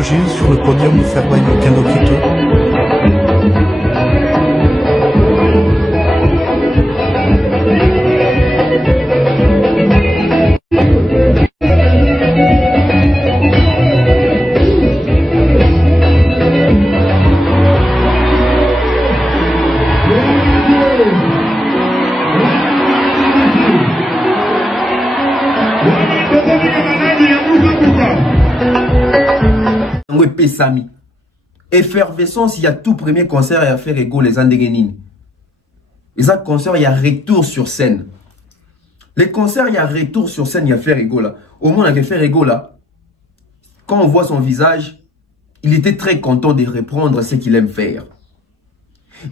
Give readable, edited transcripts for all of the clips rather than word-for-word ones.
misogyne sur le podium de Ferba Yokendo Quito. Sami. Effervescence, il y a tout premier concert à faire égaux les Andéguénines. Les autres concerts, il y a retour sur scène. Les concerts, il y a retour sur scène, il y a faire égaux là. Au moins, on a fait égaux là. Quand on voit son visage, il était très content de reprendre ce qu'il aime faire.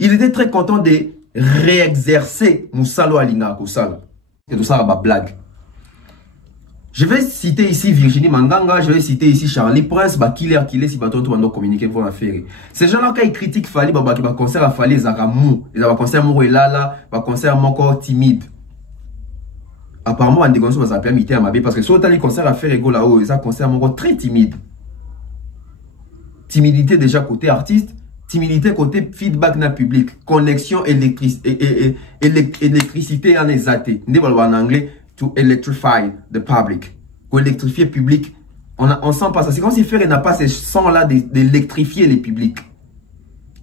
Il était très content de réexercer Moussalo Alina Kosala. C'est tout ça, ma blague. Je vais citer ici Virginie Manganga, je vais citer ici Charlie Prince, Killer, si bateau tout le communiquer pour la faire. Ces gens-là, quand ils critiquent Fali, qui va concert à Fali, ils ont mou. Ils ont concert mou et là, va concert encore timide. Apparemment, on dégonce va s'appeler Mité à Mabé parce que sur les concerts à faire égaux là-haut, ils ont concert encore très timide. Timidité déjà côté artiste, timidité côté feedback dans le public, connexion électricité en exaté. En anglais, to electrify the public. Pour électrifier le public, on sent pas ça. C'est comme si Ferré n'a pas ces sons-là d'électrifier les publics.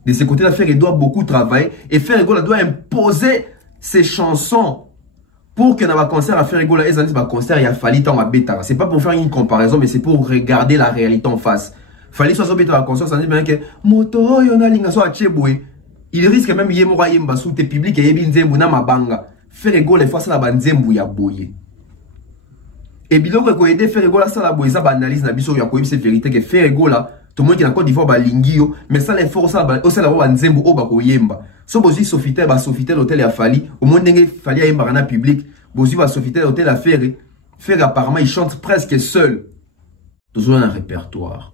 De ce côté-là, Ferré doit beaucoup travailler. Et Ferré doit imposer ses chansons pour que dans le concert à Ferré, les concert, il a fallu tant à bêta. C'est pas pour faire une comparaison, mais c'est pour regarder la réalité en face. Fallait soit bêta à la concert, ça dit bien que moto yona linga so acheboué. Il risque même yemora yemba sous tes publics et yebinzembu na mabanga. Faire égaux les fois ça la banzembu ya boye. Et biloko ko aider faire égaux là ça la boye ça analyse na biso ya ko c'est vérité que faire égaux là tout le monde qui na Côte d'Ivoire ba lingio mais ça les force ça ba o ça la banzembu o ba ko yemba. So bozi Sofitel ba Sofitel hôtel ya Fali au monde ndenge Fali ya yemba na public bozi ba Sofitel hôtel à faire apparemment il chante presque seul. Toujours un répertoire.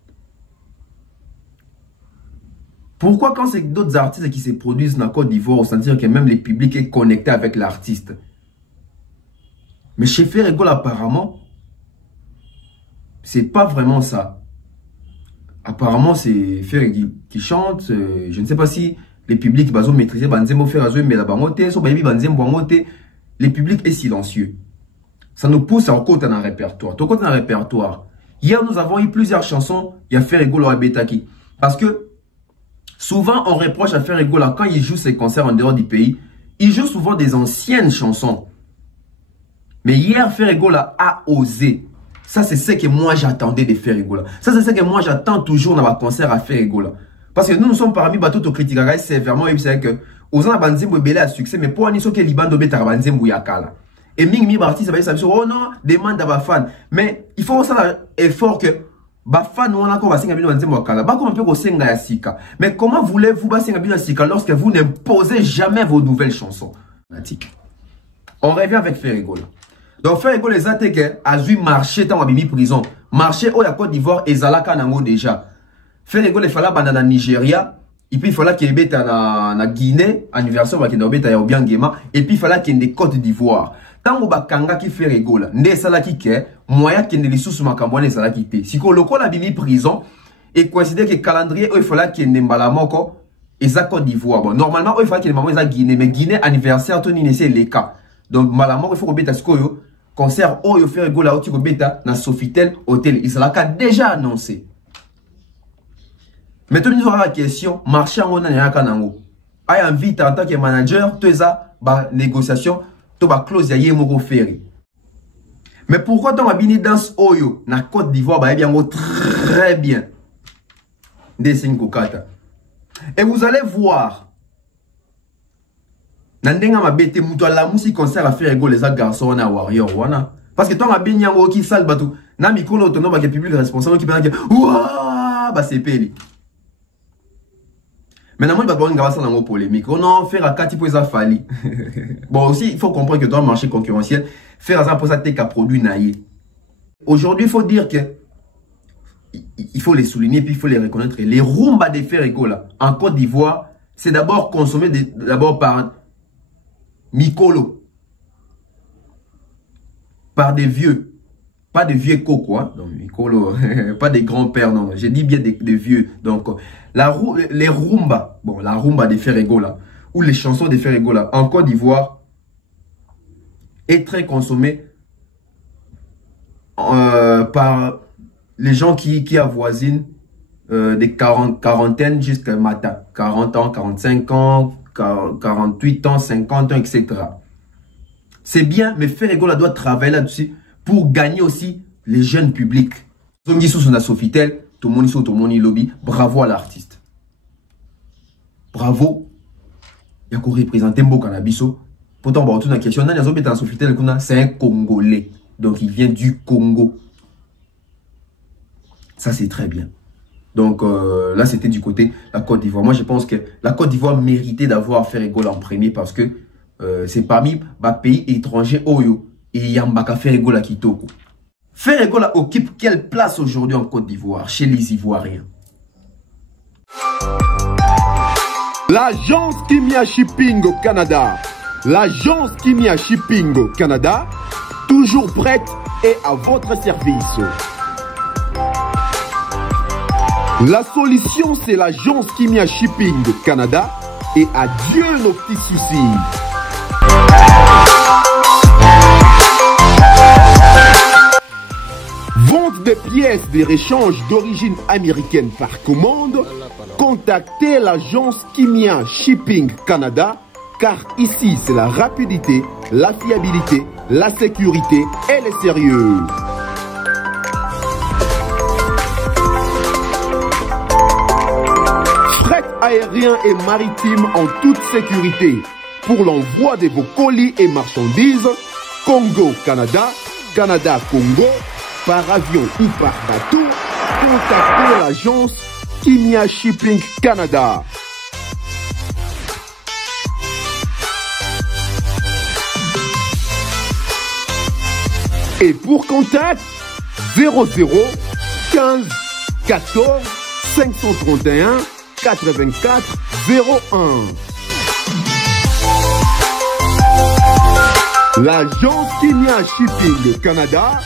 Pourquoi quand c'est d'autres artistes qui se produisent dans la Côte d'Ivoire, on sentir que même le public est connecté avec l'artiste? Mais chez Ferrégol, apparemment, c'est pas vraiment ça. Apparemment, c'est Ferrégol qui chante. Je ne sais pas si le public va maîtriser Banzembo Ferrazou, mais la bangote, so baby Banzembo bangote, le public est silencieux. Ça nous pousse à côté dans un répertoire. Tout côté dans un répertoire. Hier, nous avons eu plusieurs chansons. Il y a Ferrégol à Betaki. Parce que souvent, on reproche à Ferrégol là, quand il joue ses concerts en dehors du pays, il joue souvent des anciennes chansons. Mais hier, Ferrégol a osé. Ça, c'est ce que moi j'attendais de Ferrégol. Ça, c'est ce que moi j'attends toujours dans ma concert à Ferrégol. Parce que nous sommes parmi les critiques. C'est vraiment, c'est que, aux gens, Banzembo est belé à succès, mais pour nous, que Liban doit être Banzembo Yakala. Et Ming artiste, ça veut dire, oh non, demande à ma fan. Mais il faut aussi un effort que, mais comment voulez-vous lorsque vous n'imposez jamais vos nouvelles chansons? On revient avec Ferrégol. Donc Ferrégol les attaques a dû marcher dans la prison. Marcher au Côte d'Ivoire et Zalaka Nango déjà. Ferrégol il fallait dans le Nigeria. Et puis il fallait qu'il y ait en Guinée, anniversaire qu'il y ait au Biangema. Et puis il fallait qu'il y ait des Côte d'Ivoire. Tant que bakanga qui fait rigole, ne salaki ke, moyen qui ne les sous makambone salaki te. Si ko loko la bimi prison, et considère que calendrier, il fallait qu'il y ait mbalamoko, et ça Côte d'Ivoire. Bon, normalement, il fallait qu'il y ait maman et Guinée, mais Guinée anniversaire, tout n'y c'est les cas. Donc, malamoko, il faut que bêta skoyo, concert, oh, il fait rigole, là, tu bêta, dans Sofitel, hôtel, il s'est déjà annoncé. Mais tout le monde aura la question, marché en on a kanango. Aïe, invite en tant que manager, tout ça, bah, négociation, close ya yemoko ferry. Mais pourquoi ton abini danse oyo na Côte d'Ivoire ba bien très bien. Et vous allez voir nandenga mabete muto la musique concert à faire les garçons na warrior wana parce que ton abini yango ki sal batou na mikolo autono ba ke public responsable qui pensa que ouah ba c'est peli. Maintenant, il va y avoir une polémique. On a fait à 4 points à Fali. Bon, aussi, il faut comprendre que dans le marché concurrentiel, faire ça pour ça qu'à produit naïe. Aujourd'hui, il faut dire que il faut les souligner puis il faut les reconnaître. Les rumba de Ferrégol en Côte d'Ivoire, c'est d'abord consommé d'abord par Mikolo, par des vieux. Pas des vieux cocos, hein. Donc, pas des grands-pères, non. J'ai dit bien des vieux. Donc, les rumba, bon, la rumba des Ferregola, ou les chansons des Ferregola, en Côte d'Ivoire, est très consommée par les gens qui avoisinent des quarantaines jusqu'à matin. 40 ans, 45 ans, 48 ans, 50 ans, etc. C'est bien, mais Ferregola doit travailler là-dessus pour gagner aussi les jeunes publics. Sofitel, tout le monde lobby. Bravo à l'artiste. Bravo. Il y a qu'on représente un beau cannabiso. Pourtant, on va retourner à la question. C'est un Congolais. Donc, il vient du Congo. Ça, c'est très bien. Donc, là, c'était du côté de la Côte d'Ivoire. Moi, je pense que la Côte d'Ivoire méritait d'avoir Ferregola en premier parce que c'est parmi les pays étrangers Oyo et Yambaka Ferregola Kitoko. Ferregola occupe quelle place aujourd'hui en Côte d'Ivoire chez les Ivoiriens? L'agence Kimia Shipping au Canada. L'agence Kimia Shipping au Canada, toujours prête et à votre service. La solution, c'est l'agence Kimia Shipping au Canada et adieu nos petits soucis. Vente des pièces de rechange d'origine américaine par commande. Contactez l'agence Kimia Shipping Canada, car ici c'est la rapidité, la fiabilité, la sécurité et le sérieux. Fret aérien et maritime en toute sécurité. Pour l'envoi de vos colis et marchandises, Congo-Canada, Canada-Congo, par avion ou par bateau, contactez l'agence Kimia Shipping Canada. Et pour contact, 00 15 14 531 84 01. L'agence Kimia Shipping Canada.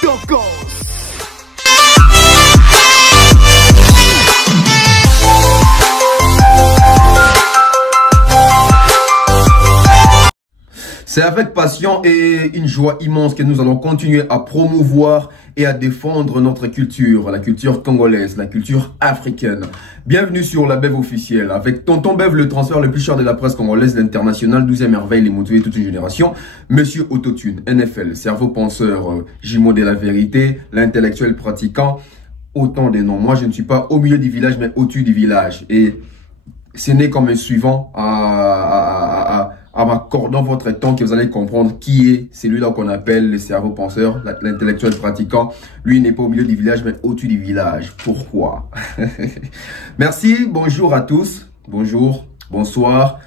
Tokos. C'est avec passion et une joie immense que nous allons continuer à promouvoir et à défendre notre culture, la culture congolaise, la culture africaine. Bienvenue sur la Bev officielle. Avec Tonton Bev, le transfert le plus cher de la presse congolaise, l'international, 12e merveille, les motivés toute une génération. Monsieur Autotune, NFL, cerveau penseur, jumeau de la vérité, l'intellectuel pratiquant, autant des noms. Moi, je ne suis pas au milieu du village, mais au-dessus du village. Et ce n'est comme un suivant en m'accordant votre temps que vous allez comprendre qui est celui-là qu'on appelle le cerveau penseur, l'intellectuel pratiquant. Lui n'est pas au milieu du village, mais au-dessus du village. Pourquoi? Merci, bonjour à tous. Bonjour, bonsoir.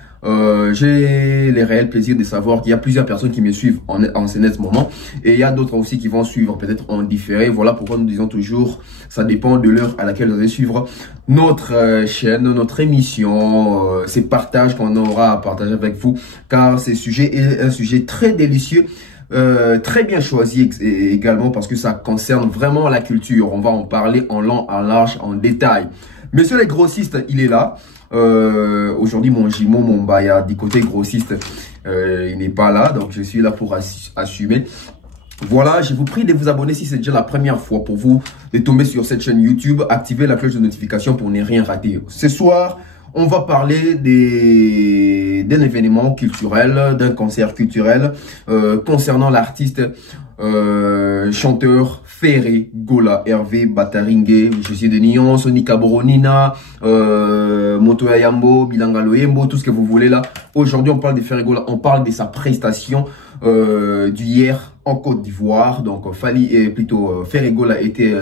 J'ai le réel plaisir de savoir qu'il y a plusieurs personnes qui me suivent en ce net moment. Et il y a d'autres aussi qui vont suivre peut-être en différé. Voilà pourquoi nous disons toujours, ça dépend de l'heure à laquelle vous allez suivre notre chaîne, notre émission, ces partages qu'on aura à partager avec vous. Car ce sujet est un sujet très délicieux. Très bien choisi également parce que ça concerne vraiment la culture. On va en parler en long, en large, en détail. Monsieur les grossistes, il est là. Aujourd'hui, mon Jimo, mon Baya, du côté grossiste, il n'est pas là. Donc, je suis là pour assumer. Voilà, je vous prie de vous abonner si c'est déjà la première fois pour vous de tomber sur cette chaîne YouTube. Activez la cloche de notification pour ne rien rater. Ce soir, on va parler d'un événement culturel, d'un concert culturel concernant l'artiste chanteur Ferregola Hervé Bataringue. Je suis de Nyon, Sonika Boronina, Motoya Yambo, Bilanga Loyembo, tout ce que vous voulez là. Aujourd'hui, on parle de Ferregola, on parle de sa prestation d'hier en Côte d'Ivoire. Donc, Ferregola était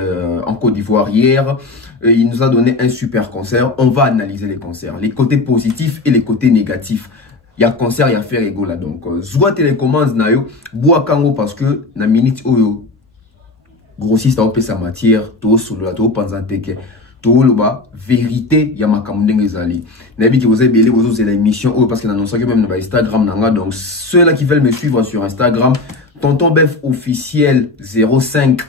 en Côte d'Ivoire hier. Il nous a donné un super concert. On va analyser les concerts, les côtés positifs et les côtés négatifs. Il y a concert, il y a Ferregola. Donc, soit télécommande nayo, bois kango parce que na minute oyo grossiste a opé sa matière, to solo la to panzanteke. To loba vérité ya makamundenge zali. Nabi ki vous avez belé vous avez l'émission parce que n'annonce que même dans Instagram nanga. Donc ceux là qui veulent me suivre sur Instagram, Tonton Bef officiel 05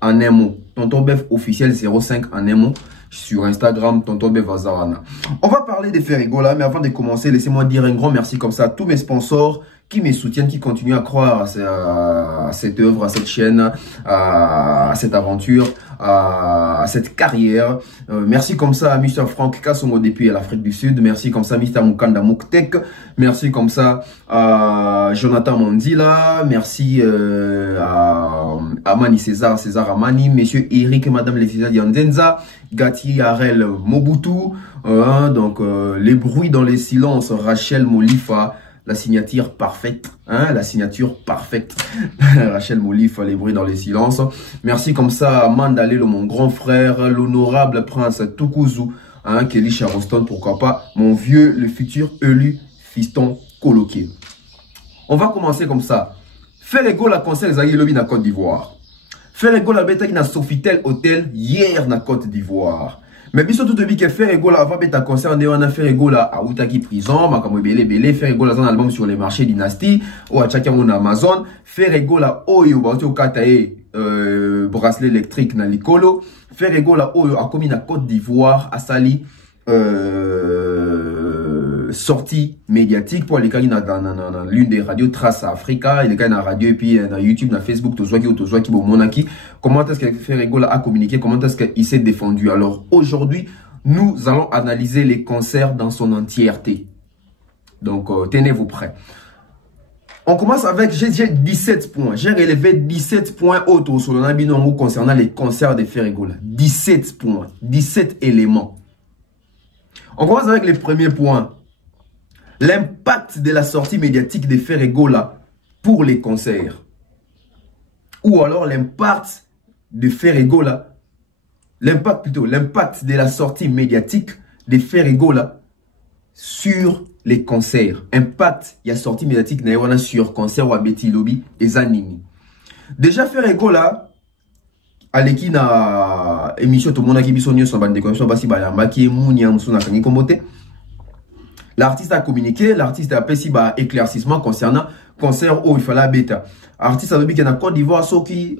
en un mot. Tonton Bef officiel 05 en un mot. Sur Instagram, Tonton Bef Vazarana. On va parler des Ferrigola, mais avant de commencer, laissez-moi dire un grand merci comme ça à tous mes sponsors qui me soutiennent, qui continuent à croire à cette œuvre, à cette chaîne, à cette aventure, à cette carrière. Merci comme ça à Mr. Frank Kassongo depuis l'Afrique du Sud. Merci comme ça à Mr. Mukanda Muktek. Merci comme ça à Jonathan Mandila. Merci à Amani César Amani. Monsieur Eric et Madame Laetitia Diandenza. Gati Arel Mobutu. Donc les bruits dans les silences. Rachel Molifa. La signature parfaite, hein, la signature parfaite. Rachel Molifa, les bruits dans les silences. Merci comme ça à Mandalelo, mon grand frère, l'honorable prince Tukuzu, hein, Kelly Charoston, pourquoi pas, mon vieux, le futur élu, fiston coloqué. On va commencer comme ça. Ferrigola concert Zaïe Lobby na Côte d'Ivoire. Ferrigola beta na Sofitel Hotel hier na Côte d'Ivoire. Mais biso tout bi que Ferrigola avant beta concert on a Ferrigola à Outaki prison, makamo belé Ferrigola un album sur les marchés dynastie ou à chacun mon Amazon, Ferrigola oyo ba to katae bracelet électrique na likolo, Ferrigola oyo a commis na Côte d'Ivoire à Sali sortie médiatique pour les cas dans l'une des radios Trace Africa, il est dans la radio et puis dans YouTube, dans Facebook, tout ça qui bon monaki. Comment est-ce que Ferrigola a communiqué, comment est-ce qu'il s'est défendu? Alors aujourd'hui, nous allons analyser les concerts dans son entièreté. Donc tenez-vous prêts. On commence avec, j'ai 17 points. J'ai relevé 17 points autour sur le Nabinongo concernant les concerts de Ferrigola. 17 points, 17 éléments. On commence avec les premiers points. L'impact de la sortie médiatique de Ferrigola pour les concerts. Ou alors l'impact de Ferrigola, l'impact de la sortie médiatique de Ferrigola sur les concerts. Impact, il y a sortie médiatique sur concert ou à Betty Lobby et Zanini. Déjà Ferrigola, à l'équipe na émission tout le monde a qui bisonné sur bande de connexion basi bayamba qui est mounia musuna kangi kombote. L'artiste a communiqué, l'artiste a fait un éclaircissement concernant concert où il fallait bêta. L'artiste a dit qu'il y a Côte d'Ivoire, il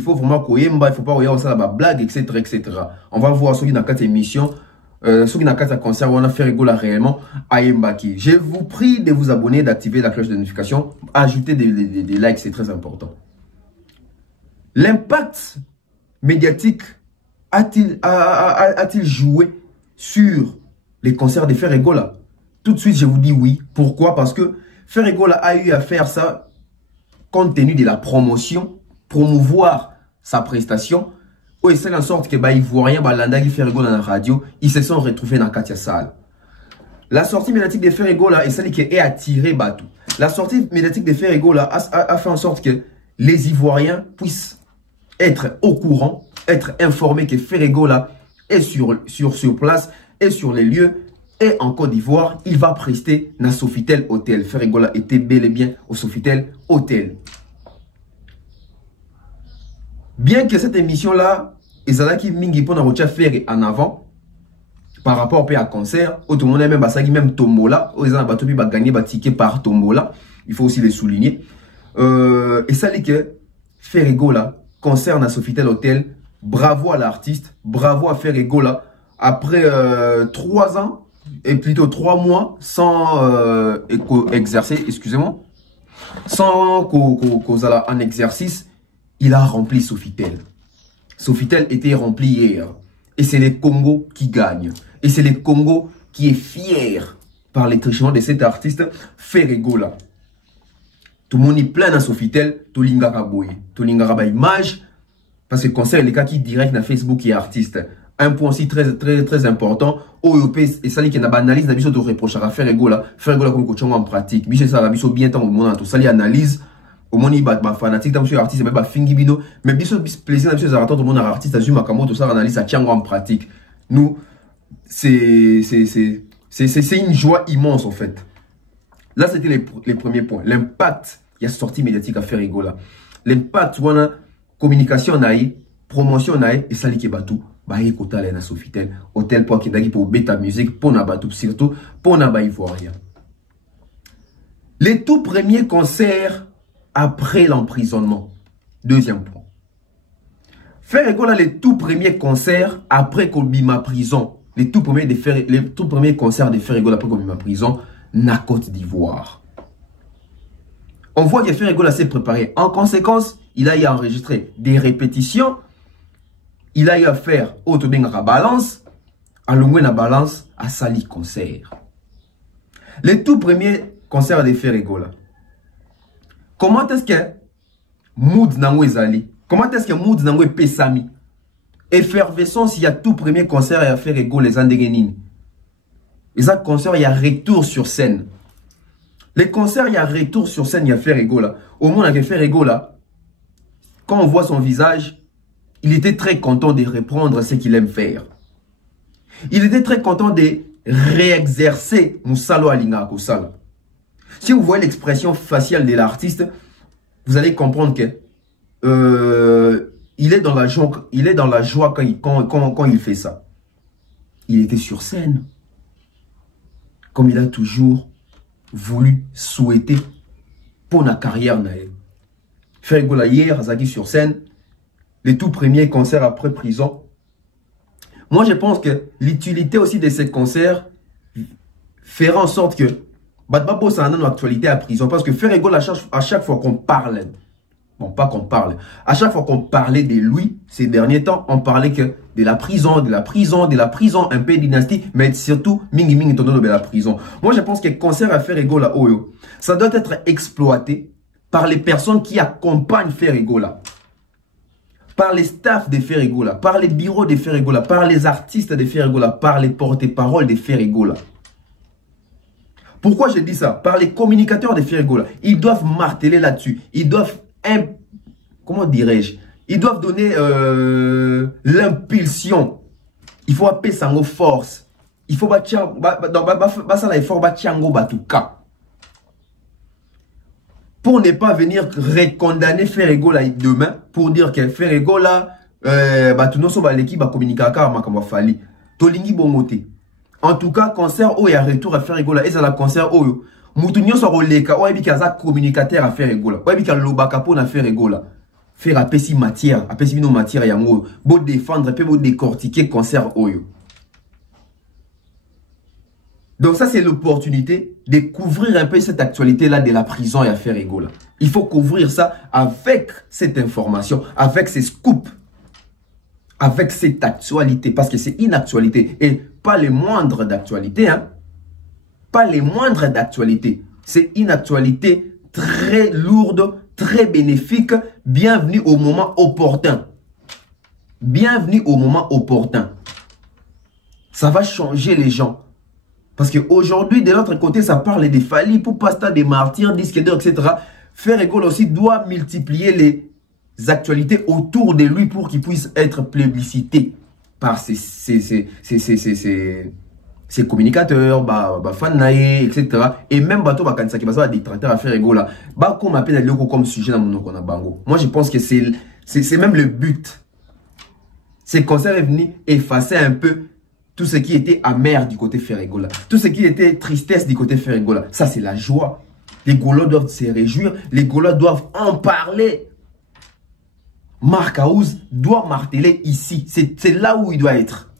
faut vraiment qu'il y ait, il ne faut pas qu'il y ait une blague, etc., etc. On va voir ceux qui ont quatre émissions, ceux qui ont quatre concerts où on a fait Ferrigola réellement à Mbaki. Je vous prie de vous abonner, d'activer la cloche de notification, ajouter des likes, c'est très important. L'impact médiatique a-t-il joué sur les concerts de Ferrigola? Tout de suite, je vous dis oui. Pourquoi? Parce que Ferrigola a eu à faire ça compte tenu de la promotion, promouvoir sa prestation. Et c'est en sorte que Ivoirien, Landagi Ferrigola dans la radio, ils se sont retrouvés dans Katia Salle. La sortie médiatique de Ferrigola est celle qui est attirée Batou. La sortie médiatique de Ferrigola a fait en sorte que les Ivoiriens puissent être au courant, être informés que Ferrigola est sur place et sur les lieux. Et en Côte d'Ivoire, il va prester dans Sofitel Hotel. Ferrigola était bel et bien au Sofitel Hotel. Bien que cette émission-là, Ezalaki Mingi Pona faire en avant, par rapport à concert, tout le monde a même Tombola, Ezalaki va gagner ticket par Tombola, il faut aussi le souligner. Et ça dit que Ferrigola, concert dans Sofitel Hotel, bravo à l'artiste, bravo à Ferrigola. Après 3 ans, et plutôt 3 mois sans exercer, excusez-moi, sans qu'on a un exercice, il a rempli Sofitel. Sofitel était rempli hier. Et c'est les Congo qui gagnent. Et c'est les Congo qui est fier par les trichements de cet artiste Ferrigola. Tout le monde est plein dans Sofitel, tout le monde a image, parce que le concert, les cas qui direct dans Facebook et artiste. Un point aussi très important, OEP, et ça, qui n'a pas analyse, n'a pas de reproche à Ferrigola comme coach en pratique. Bicho, ça, bicho, bien tant au monde, tout ça, analyse, au monde, il bat, fanatique, dans monsieur artiste, mais fingi bino, mais bicho, plaisir, dans monsieur Zaraton, tout le monde, artiste, Azuma Kamo, tout ça, analyse, ça tient en pratique. Nous, c'est une joie immense, en fait. Là, c'était les premiers points. L'impact, il y a sortie médiatique à Ferrigola. L'impact, voilà, communication, promotion, et ça, qui est batou. Baye kota na Sofitel hôtel pour kindaki pour beta musique pour na batou surtout pour na ivoirien. Les tout premiers concerts après l'emprisonnement. Deuxième point. Ferregola, les tout premiers concerts après Kolbima prison. Les tout premiers concerts de Ferregola après Kolbima prison, na Côte d'Ivoire. On voit que Ferregola s'est préparé. En conséquence, il a eu à enregistrer des répétitions. Il a eu à faire autre la balance. À l'ongoué la balance, à Sali concert. Les tout premiers concerts de Ferregola. Comment est-ce que mood nango ezali? Comment est-ce que mood nango pesami? Effervescence, il y a tout premier concert à Ferregola les Andegenini. Les autres concerts, il y a retour sur scène. Les concerts, il y a retour sur scène, il y a Ferregola. Au moins, avec Ferregola, quand on voit son visage, il était très content de reprendre ce qu'il aime faire. Il était très content de réexercer Moussalo Alinga Kosala. Si vous voyez l'expression faciale de l'artiste, vous allez comprendre que il est dans la joie quand il fait ça. Il était sur scène. Comme il a toujours voulu, souhaiter pour la carrière. Ferregola hier, Azaki sur scène, les tout premiers concerts après prison. Moi, je pense que l'utilité aussi de ces concerts fera en sorte que Badbabo, ça a une actualité à prison. Parce que Ferregola, à chaque fois qu'on parle, bon, pas qu'on parle, à chaque fois qu'on parlait de lui, ces derniers temps, on parlait que de la prison, un peu dynastie, mais surtout, mingi mingi tondo de la prison. Moi, je pense que le concert à Ferregola, ça doit être exploité par les personnes qui accompagnent Ferregola, par les staffs de Ferregola, par les bureaux de Ferregola, par les artistes de Ferregola, par les porte-paroles de Ferregola. Pourquoi je dis ça? Par les communicateurs de Ferregola. Ils doivent marteler là-dessus. Ils doivent, comment dirais-je? Ils doivent donner l'impulsion. Il faut appeler ça en force. Il faut battre pour ne pas venir recondamner Ferregola demain pour dire que Ferregola tout non so l'équipe va communiquer comme fali. Tolingi bongote. En tout cas, concert où il y a retour à Ferregola et ça la concert où Moutounio so roleka ou ebikaza communicateur à Ferregola. Ou ebika lobaka pour na Ferregola. Faire apesi matière, apesi bino matière yango, beau défendre et beau décortiquer concert oyo. Donc ça c'est l'opportunité de couvrir un peu cette actualité-là de la prison et à Ferregola. Il faut couvrir ça avec cette information, avec ces scoops, avec cette actualité, parce que c'est une actualité et pas les moindres d'actualité, hein. Pas les moindres d'actualité. C'est une actualité très lourde, très bénéfique. Bienvenue au moment opportun. Bienvenue au moment opportun. Ça va changer les gens. Parce qu'aujourd'hui, de l'autre côté, ça parle des Fali, pour Pasta, des martyrs, disques d'or, etc. Ferregola aussi doit multiplier les actualités autour de lui pour qu'il puisse être plébiscité par ses communicateurs, fanaye, etc. Et même bateau bakanisa qui va détracteur à Ferregola. Comme appelle le comme sujet dans mon bango. Moi, je pense que c'est même le but. Ces concerts est venu effacer un peu tout ce qui était amer du côté Ferregola. Tout ce qui était tristesse du côté Ferregola. Ça, c'est la joie. Les Gaulois doivent se réjouir. Les Gaulois doivent en parler. Marc Aouz doit marteler ici. C'est là où il doit être.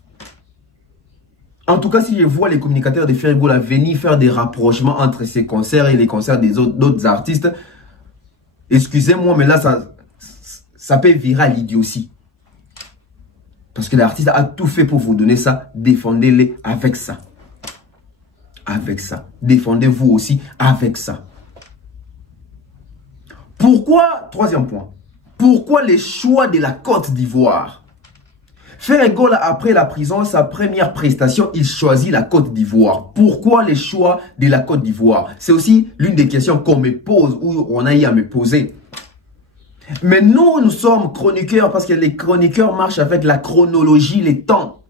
En tout cas, si je vois les communicateurs de Ferregola venir faire des rapprochements entre ces concerts et les concerts des autres artistes, excusez-moi, mais là, ça peut virer à l'idiotie. Parce que l'artiste a tout fait pour vous donner ça. Défendez-les avec ça. Avec ça. Défendez-vous aussi avec ça. Pourquoi, troisième point, pourquoi les choix de la Côte d'Ivoire? Ferregola, après la prison, sa première prestation, il choisit la Côte d'Ivoire. Pourquoi les choix de la Côte d'Ivoire? C'est aussi l'une des questions qu'on me pose ou on a eu à me poser. Mais nous sommes chroniqueurs parce que les chroniqueurs marchent avec la chronologie, les temps.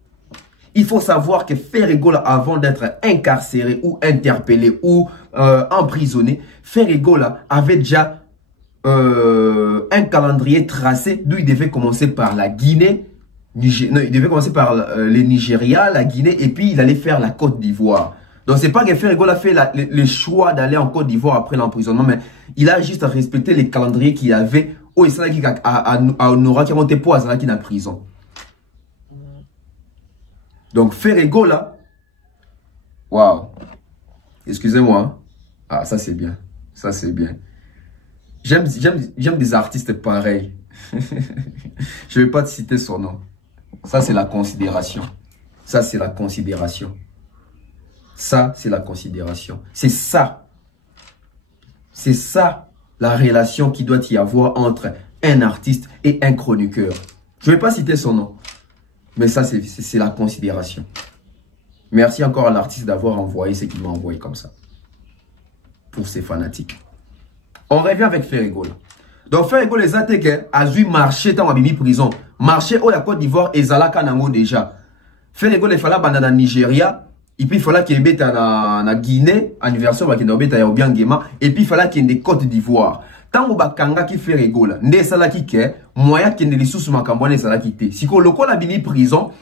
Il faut savoir que Ferregola, avant d'être incarcéré ou interpellé ou emprisonné, Ferregola avait déjà un calendrier tracé d'où il devait commencer par la Guinée. Il devait commencer par le Nigeria, la Guinée et puis il allait faire la Côte d'Ivoire. Donc, c'est pas que Ferrego a fait le choix d'aller en Côte d'Ivoire après l'emprisonnement, mais il a juste respecté les calendriers qu'il y avait. Oh, il s'est dit à Honora qui a monté pour Azara qui est en prison. Donc, Ferrego là, waouh, excusez-moi. Ah, ça c'est bien. Ça c'est bien. J'aime des artistes pareils. Je ne vais pas te citer son nom. Ça, c'est la considération. Ça, c'est la considération. Ça, c'est la considération. C'est ça. C'est ça la relation qui doit y avoir entre un artiste et un chroniqueur. Je ne vais pas citer son nom. Mais ça, c'est la considération. Merci encore à l'artiste d'avoir envoyé ce qu'il m'a envoyé comme ça. Pour ses fanatiques. On revient avec Ferrego. Donc Ferrego les attaques a dû marcher dans la prison. Marcher au Côte d'Ivoire et Zalaka Nango déjà. Ferrego les fallait dans Nigeria. Et puis il fallait qu'il y ait en Guinée, anniversaire qui est au Biangema. Et puis il fallait qu'il y ait des Côte d'Ivoire. Tant que Bakanga qui Ferrego là, ne salaki ke, moyen qu'il y ait des sous makambone salaki te. Si ko loko la bini prison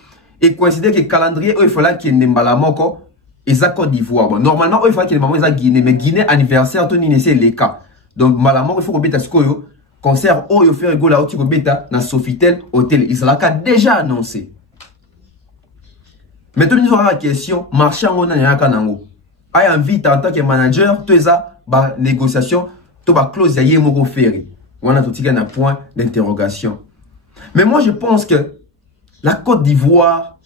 et considère que le calendrier il fallait qu'il y ait Mbalamoko et ça Côte d'Ivoire. Bon, normalement il fallait qu'il y ait des Guinée, mais Guinée anniversaire tout ni c'est les cas. Donc Malamoko il faut que ce que concert Oyo Ferrego là où beta na Sofitel Hotel il s'est déjà annoncé. Mais tout le monde aura la question marché en a kanango. Ay invite en tant que manager tu ça ba négociation to ba clause ya yemoko ferry. On a tout un point d'interrogation. Mais moi je pense que la Côte d'Ivoire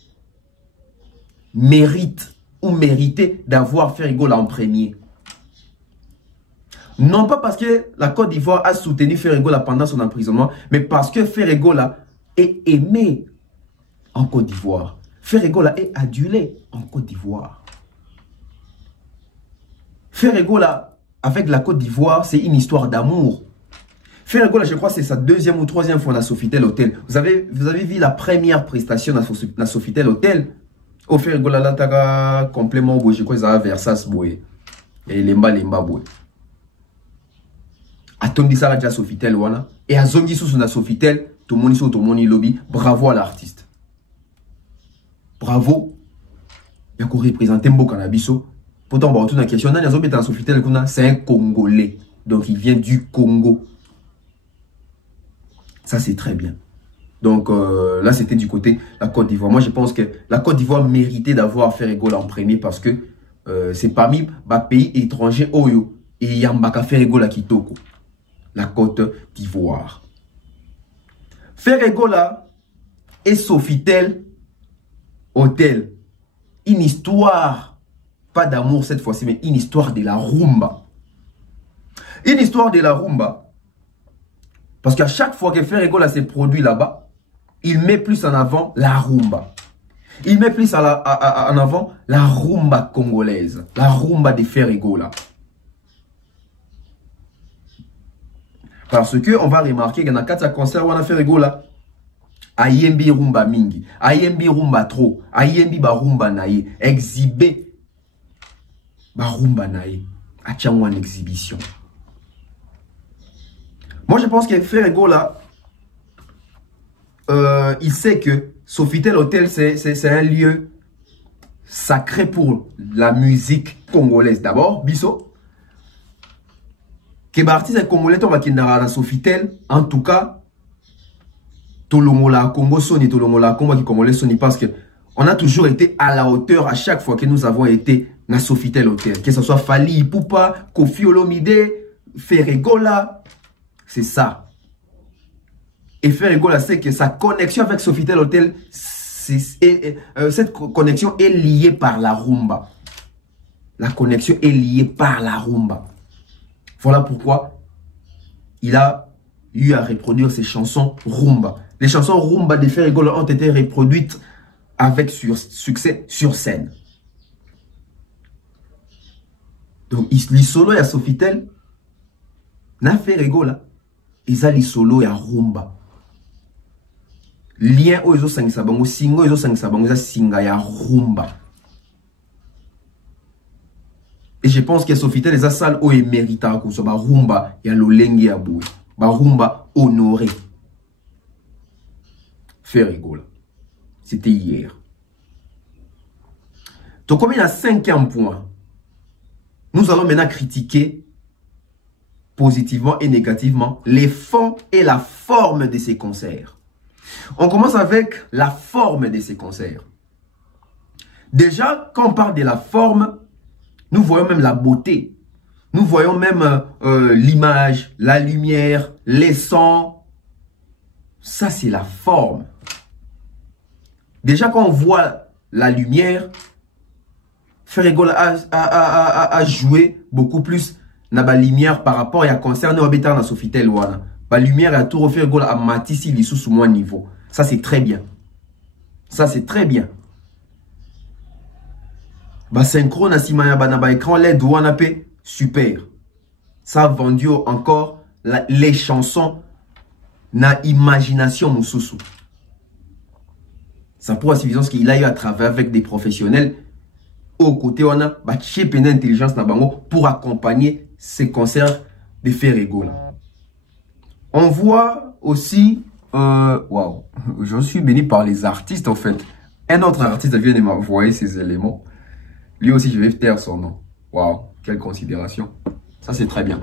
mérite ou méritait d'avoir Ferrego là en premier. Non pas parce que la Côte d'Ivoire a soutenu Ferrego pendant son emprisonnement, mais parce que Ferrego est aimé en Côte d'Ivoire. Ferrego est adulé en Côte d'Ivoire. Ferrego avec la Côte d'Ivoire, c'est une histoire d'amour. Ferrego je crois que c'est sa deuxième ou troisième fois dans Sofitel Hotel. Vous avez vu la première prestation dans Sofitel Hotel. Au Ferrego là, complément, je crois que ça va Versace boy. Et lemba boy. Atondi ça déjà Sofitel wana et azongi sous na Sofitel tout le monde lobby. Bravo à l'artiste. Bravo. Il y a qu'on représente Mboka na biso. Pourtant on va retourner la question na nyazo beta Sofitel kuna c'est un Congolais. Donc il vient du Congo. Ça c'est très bien. Donc là c'était du côté la Côte d'Ivoire. Moi je pense que la Côte d'Ivoire méritait d'avoir Ferrego en premier parce que c'est parmi les pays étrangers Oyo et Yambaka Ferrego la Kitoko. La Côte d'Ivoire. Ferrego et Sofitel Hotel. Une histoire, pas d'amour cette fois-ci, mais une histoire de la rumba. Une histoire de la rumba. Parce qu'à chaque fois que Ferrego s'est produit là-bas, il met plus en avant la rumba. Il met plus en avant la rumba congolaise. La rumba de Ferrego Parce que on va remarquer que dans 4 concerts, on a Ferrego ayembi rumba mingi, ayembi rumba trop, ayembi ba rumba naye, exhibé ba rumba naye, en exhibition. Moi je pense que Ferrego il sait que Sofitel Hotel c'est un lieu sacré pour la musique congolaise. D'abord, Bisso. Que l'artiste congolais va dans Sofitel, en tout cas, Tolongola Congo Soni, Tolongola Congo qui congolais Soni, parce que on a toujours été à la hauteur à chaque fois que nous avons été dans Sofitel Hotel. Que ce soit Fali Ipupa, Kofi Olomide, Ferrego c'est ça. Et Ferrego sait que sa connexion avec Sofitel Hotel, cette connexion est liée par la rumba. La connexion est liée par la rumba. Voilà pourquoi il a eu à reproduire ses chansons rumba. Les chansons rumba de Ferrego ont été reproduites avec succès sur scène. Donc, les solos à Sofitel, na Ferrego ils ont les solos à rumba. Lien aux autres sang sabango, singo aux autres sang sabango, ça singa ya rumba. Et je pense que Sofitel les a salles où il mérite à cause de rumba ya lolengi ya boue, ba rumba honoré. Ferrego c'était hier. Donc, comme il y a 5e point, nous allons maintenant critiquer positivement et négativement les fonds et la forme de ces concerts. On commence avec la forme de ces concerts. Déjà, quand on parle de la forme, nous voyons même la beauté. Nous voyons même l'image, la lumière, les sons. Ça, c'est la forme. Déjà, quand on voit la lumière, Ferrigol a joué beaucoup plus dans la lumière par rapport à concernant l'habitat dans Sofitel. La lumière a tout refait à Matisse, il est sous mon niveau. Ça, c'est très bien. Ça, c'est très bien. Synchrone à Simaya Banaba écran LED Wanapé, super. Ça a vendu encore les chansons na imagination Moussoussou. Ça pour la suffisance qu'il a eu à travailler avec des professionnels. Au côté, on a une intelligence pour accompagner ces concerts de Ferrigol. On voit aussi, waouh, je suis béni par les artistes en fait. Un autre artiste vient de m'envoyer ces éléments. Lui aussi, je vais taire son nom. Waouh, quelle considération. Ça, c'est très bien.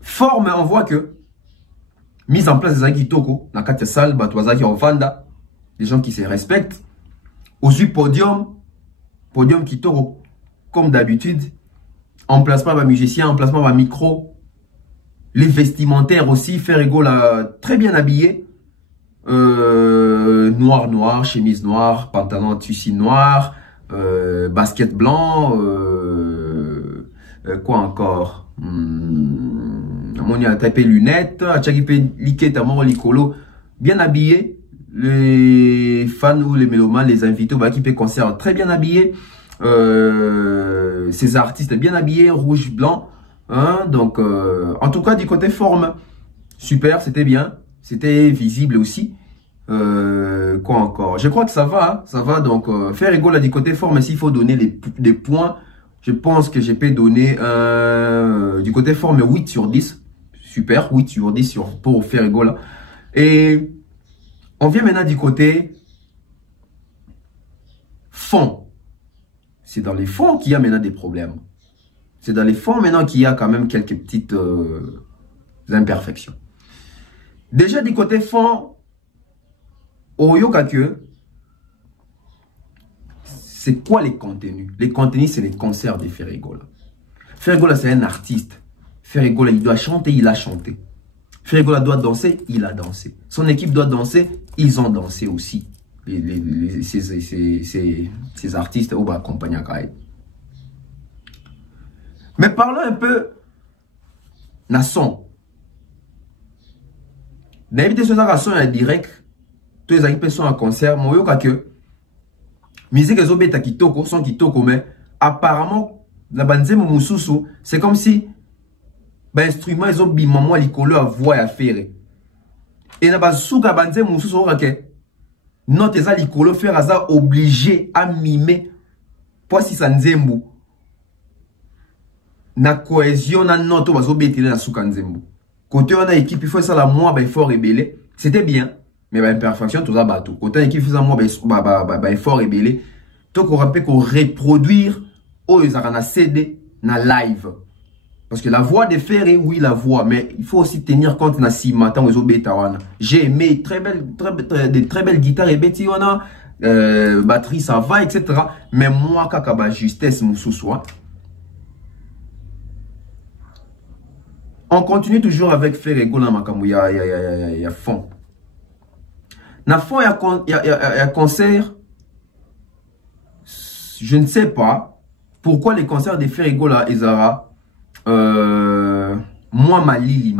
Forme, on voit que mise en place des Agitoko, dans la salle, Batouazaki en Vanda, des gens qui se respectent. Aussi, podium qui toko, comme d'habitude. Emplacement de musicien, emplacement de micro. Les vestimentaires aussi, Ferrigol très bien habillé. Noir, chemise noire, pantalon tissu noir, basket blanc, quoi encore? On y a tapé lunettes, bien habillé. Les fans ou les mélomanes, les invités au équipe concert très bien habillés. Ces artistes bien habillés, rouge, blanc. Hein, donc, en tout cas, du côté forme, super, c'était bien. C'était visible aussi. Quoi encore? Je crois que ça va. Hein, ça va. Donc, Ferrigol du côté forme, s'il faut donner des points, je pense que je peux donner du côté forme 8 sur 10. Super, 8 sur 10 pour Ferrigol. Et on vient maintenant du côté fond. C'est dans les fonds qu'il y a maintenant des problèmes. C'est dans les fonds maintenant qu'il y a quand même quelques petites imperfections. Déjà du côté fond, Oyoka que c'est quoi les contenus? Les contenus, c'est les concerts de Ferrigol. Ferrigol, c'est un artiste. Ferrigol, il doit chanter, il a chanté. Ferrigol doit danser, il a dansé. Son équipe doit danser, ils ont dansé aussi. Ces artistes au bas accompagnent à Kaï. Mais parlons un peu Nasson. D'inviter ce son en direct, tous les équipes sont en concert, mais il y a que musique les obéta kitoko sont kitoko, mais apparemment la banzé moussousou, c'est comme si l'instrument ils ont bimamo likolo à voix à faire. Et na basuka banzé moussousou ok. Note eza likolo faire aza obligé à mimer pour si ça nzembu. Na cohésion na note bazo betile na suka nzembu. Côté on a équipe il faut ça la moi ben fort rebelle. C'était bien. Mais bah, imperfection, tout ça, bateau. Côté équipe faisant moi, effort rebelle. Donc, on rappelle qu'on reproduire, ils ont un CD, na live. Parce que la voix de Ferré, oui, la voix, mais il faut aussi tenir compte na si matin, aux obéta, j'ai aimé très belles guitares et bêtis, batterie, ça va, etc. Mais moi, kaka, justesse, moussousoua. On continue toujours avec Ferré, Gola Makamou, il y a fond. Na fond, il y a concert. Je ne sais pas pourquoi les concerts de Ferrigol à Ezara. Moi, Malili.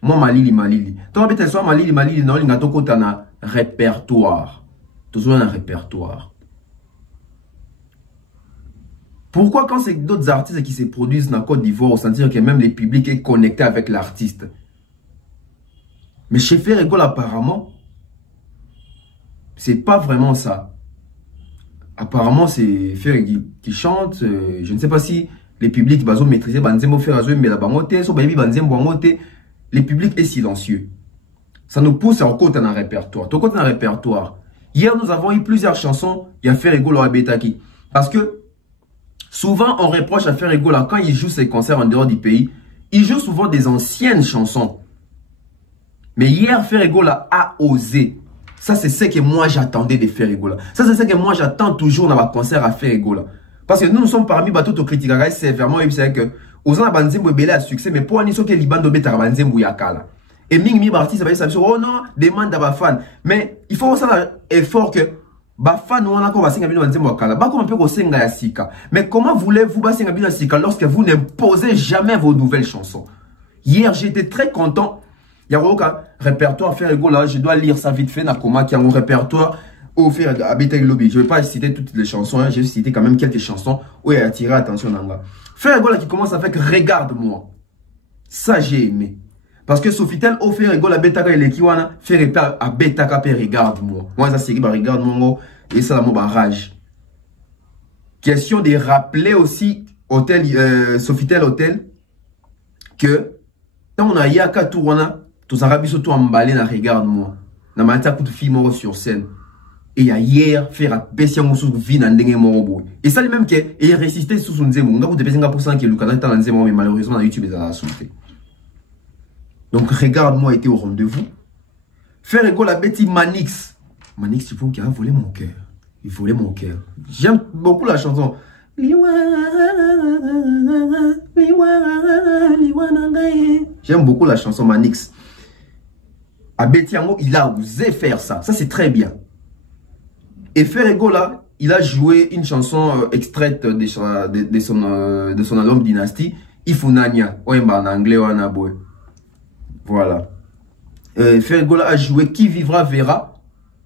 Moi, Malili. Toi, peut-être soit Malili, non, il y a un répertoire. Toujours un répertoire. Pourquoi quand c'est d'autres artistes qui se produisent dans la Côte d'Ivoire, on sentir que même le public est connecté avec l'artiste? Mais chez Ferrigol, apparemment, c'est pas vraiment ça. Apparemment, c'est Ferrigol qui chante. Je ne sais pas si les publics vont maîtriser Banzembo Ferrazo, mais la bangote, so baby Banzembo bangote, le public est silencieux. Ça nous pousse à côté dans un répertoire. Tout côté dans un répertoire. Hier, nous avons eu plusieurs chansons. Il y a Ferregola et Betaki. Parce que souvent, on reproche à Ferregola quand il joue ses concerts en dehors du pays, il joue souvent des anciennes chansons. Mais hier, Ferregola a osé. Ça, c'est ce que moi j'attendais de Ferregola. Ça, c'est ce que moi j'attends toujours dans ma concert à Ferregola. Parce que nous sommes parmi Batoto Critiquera sévèrement. C'est que aux ans banzembo belé à succès, mais pour aniso que libando beta banzembo yakala. Et mingi artiste va dire oh non, demande à ba fan. Mais il faut aussi un effort que ba fan ou encore ba singa bino banzembo yakala. Ba comme un peu ko senga ya sika. Mais comment voulez-vous ba singa bino ya sika lorsque vous n'imposez jamais vos nouvelles chansons? Hier, j'étais très content. Il y a un répertoire Ferregola, je dois lire ça vite fait, Nakoma, qui a un répertoire au faire à Betaki Lobby. Je ne vais pas citer toutes les chansons, hein, j'ai cité quand même quelques chansons où il a attiré l'attention d'Anga. Ferregola qui commence avec Regarde-moi. Ça, j'ai aimé. Parce que Sofitel, au Ferregola, Betaka et l'Ekiwana, fait repère à Betaka, Regarde-moi. Moi, ça, c'est Regarde-moi, et ça, mon barrage. Question de rappeler aussi, Sofitel Hôtel, que, quand on a Yaka Tourana, tous Arabes surtout emballés dans Regarde-moi. Dans ma tête, coup de fille mort sur scène. Et il y a hier, faire un bestia moussou vie dans le mort. Et ça, même qui est résisté sous son zémo. On a de 5% qui est le canal dans le zémo, mais malheureusement, dans YouTube, ils ont insulté. Donc, Regarde-moi était au rendez-vous. Ferregola Betty Manix. Manix, tu vois, qui a volé mon cœur. Il volait mon cœur. J'aime beaucoup la chanson. J'aime beaucoup la chanson Manix. À Betiango, il a osé faire ça. Ça, c'est très bien. Et Ferregola, il a joué une chanson extraite de son album Dynasty, Ifunania. En anglais ou en aboué. Voilà. Ferregola a joué Qui vivra verra,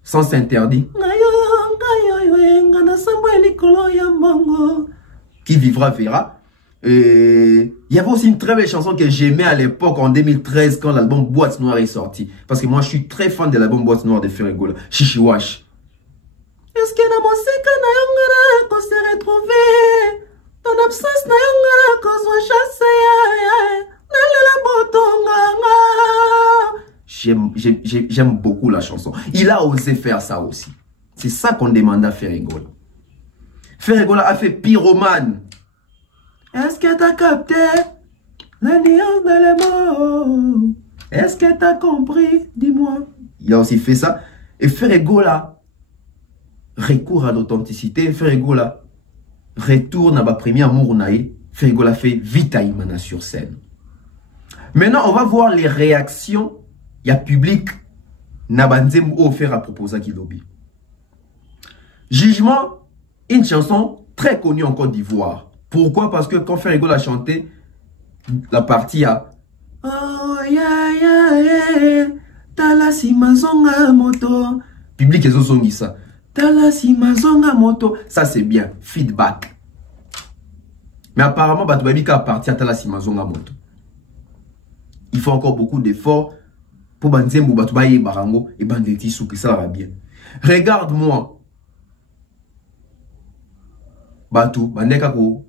sans s'interdire. Qui vivra verra. Il y avait aussi une très belle chanson que j'aimais à l'époque en 2013 quand l'album Boîte Noire est sorti. Parce que moi je suis très fan de l'album Boîte Noire de Ferregola. Chichiwash. Est-ce que dans mon séquent n'a qu'on s'est retrouvé? Ton absence n'a qu'on soit chassé. J'aime beaucoup la chanson. Il a osé faire ça aussi. C'est ça qu'on demande à Ferregola. Ferregola a fait Pyromane. Est-ce que t'as capté la nuance de les mots? Est-ce que t'as compris? Dis-moi. Il a aussi fait ça. Et Ferregola recourt à l'authenticité. Ferregola retourne à ma première amour. Ferregola fait Vitaïmana sur scène. Maintenant, on va voir les réactions. Il y a public. Nabanzem offert à proposer qui lobby. Jugement, une chanson très connue en Côte d'Ivoire. Pourquoi? Parce que quand Ferregola a chanté, la partie a oh yeah yeah yeah, talasi mazonga moto. Public ils ont dit ça. Talasi mazonga moto. Ça c'est bien, feedback. Mais apparemment, Batouabika a parti à talasi mazonga moto. Il faut encore beaucoup d'efforts pour Banzembo Batoubaye Barango et Bandeti Souki, ça va bien. Regarde-moi. Batou, Bandekako.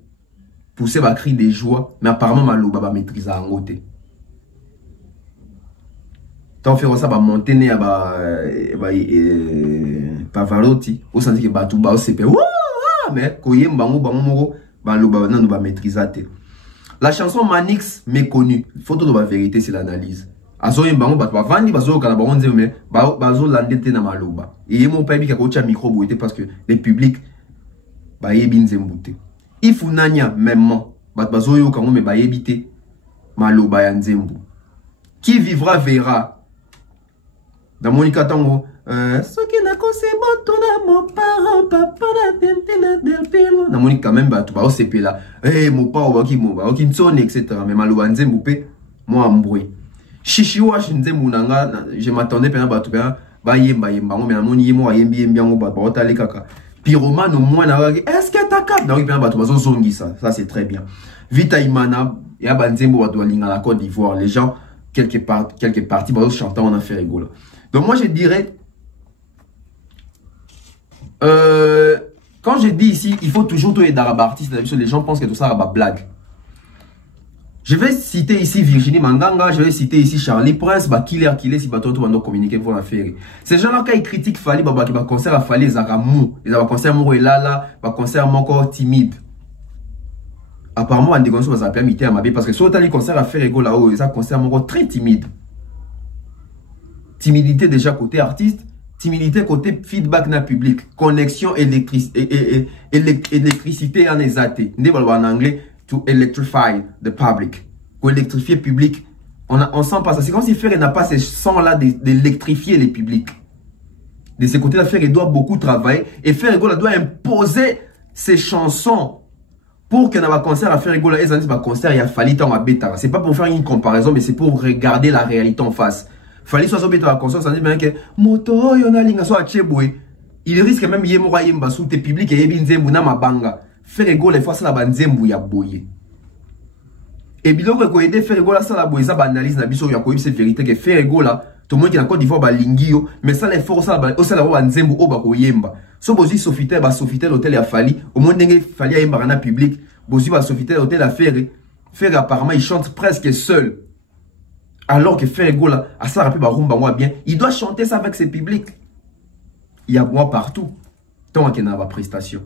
Pousser ma cri de joie, mais apparemment Malouba va maîtriser en côté. Tant faire ça va monter né à Pavarotti, au sens que Batou ba se pe mais koyem bango bango Malouba non va maîtriser. La chanson Manix méconnue, photo de la vérité c'est l'analyse. Azoyem bango Batou vandi bazo kana bango nzeme mais bazo landete na Malouba. Et yemo pa bi ka ko cha micro boité parce que le public ba yebi nzembouté. Ifunania même batbazoyo kango me bayebite maloba ya nzembu. Qui vivra verra. Dans Monica Tango, ce qui n'a conséquent tout à mon parent, papa la tentine del pelo. Dans Monica même batu ba OCP là. Eh mon papa waki mo ba waki nsone etc. Mais maloba nzembu pe moi mbrouille. Chichiwash nzembu nanga, je m'attendais pendant batu ba yemba yemba ngo mais namoni yemo yembi yembi ngo ba otale kaka. Pyromane au moins, est-ce que t'as cap? Ça c'est très bien. Vitaïmana, et à Banzembo, à la Côte d'Ivoire, les gens, quelque parties, chantant, on a fait rigolo. Donc moi je dirais, quand je dis ici, il faut toujours tout les artistes, les gens pensent que tout ça est blague. Je vais citer ici Virginie Manganga, je vais citer ici Charlie Prince, Killer, si bateau tout va communiquer pour la faire. Ces gens-là, quand ils critiquent Fali, qui va concert à Fali, ils ont mou, ils ont concert mou et là, va concert encore timide. Apparemment, on dit qu'on va s'appeler Mité à Mabé, parce que si on a les concerts à faire égaux là-haut, ils ont concert encore très timide. Timidité déjà côté artiste, timidité côté feedback dans le public, connexion électricité en exaté. En anglais, to electrify the public. Pour électrifier le public, on sent pas ça. C'est comme si Ferré n'a pas ces sons-là d'électrifier les publics. De ce côté-là, Ferré doit beaucoup travailler. Et Ferré doit imposer ses chansons pour que dans le concert à Ferré Gola, le concert, il a fallu tant à bêta. C'est pas pour faire une comparaison, mais c'est pour regarder la réalité en face. Fallait soit bêta à concert, ça dit bien que moto yon a linga soit cheboué. Il risque même yemora yemba sous tes publics et yebinzembu na mabanga. Ferré Gola fois ça la banzembu ya boye. Et biloko ko aider Ferré Gola ça la boye ça analyse na biso ya ko c'est vérité que Ferré Gola tout le monde qui na Côte d'Ivoire ba lingio mais ça les forces ça ba ça la banzembu o ba ko yemba. So bozi Sofitel ba Sofitel hôtel ya Fali au moins ndenge Fali ya yemba na public bozi ba Sofitel hôtel à Ferré apparemment il chante presque seul. Alors que Ferré Gola, à ça rappelle Barumba moi bien, il doit chanter ça avec ses publics. Il y a moi partout. Tant qu'il y a ma prestation.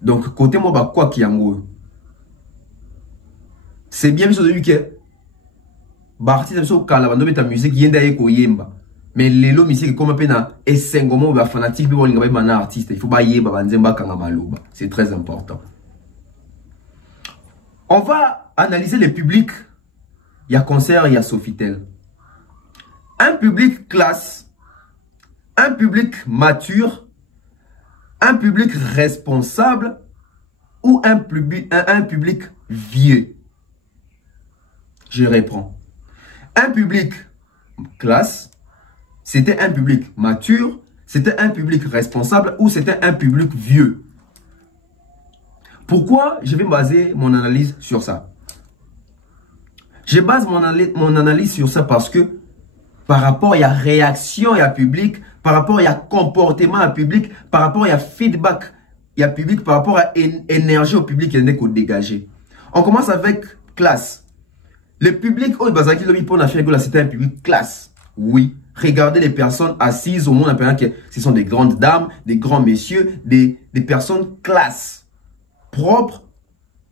Donc, côté moi, bah, quoi qu'il y a moi. C'est bien mis au début que Barti de so kala bando beta musique yenda eko yemba. Mais lelo musique comme pena et sengomo ba fanatique bi bolinga ba na artiste, il faut ba yeba banzemba kanga maloba. C'est très important. On va analyser les publics. Il y a concert, il y a Sofitel. Un public classe, un public mature, un public responsable ou un public vieux. Je reprends. Un public classe, c'était un public mature, c'était un public responsable ou c'était un public vieux. Pourquoi je vais baser mon analyse sur ça? Je base mon analyse sur ça parce que par rapport à la réaction à public, par rapport à comportement à public, par rapport à feedback à public, par rapport à énergie au public qui est dégagé. On commence avec classe. Le public, c'était un public classe. Oui. Regardez les personnes assises au monde, ce sont des grandes dames, des grands messieurs, des personnes classe, propres,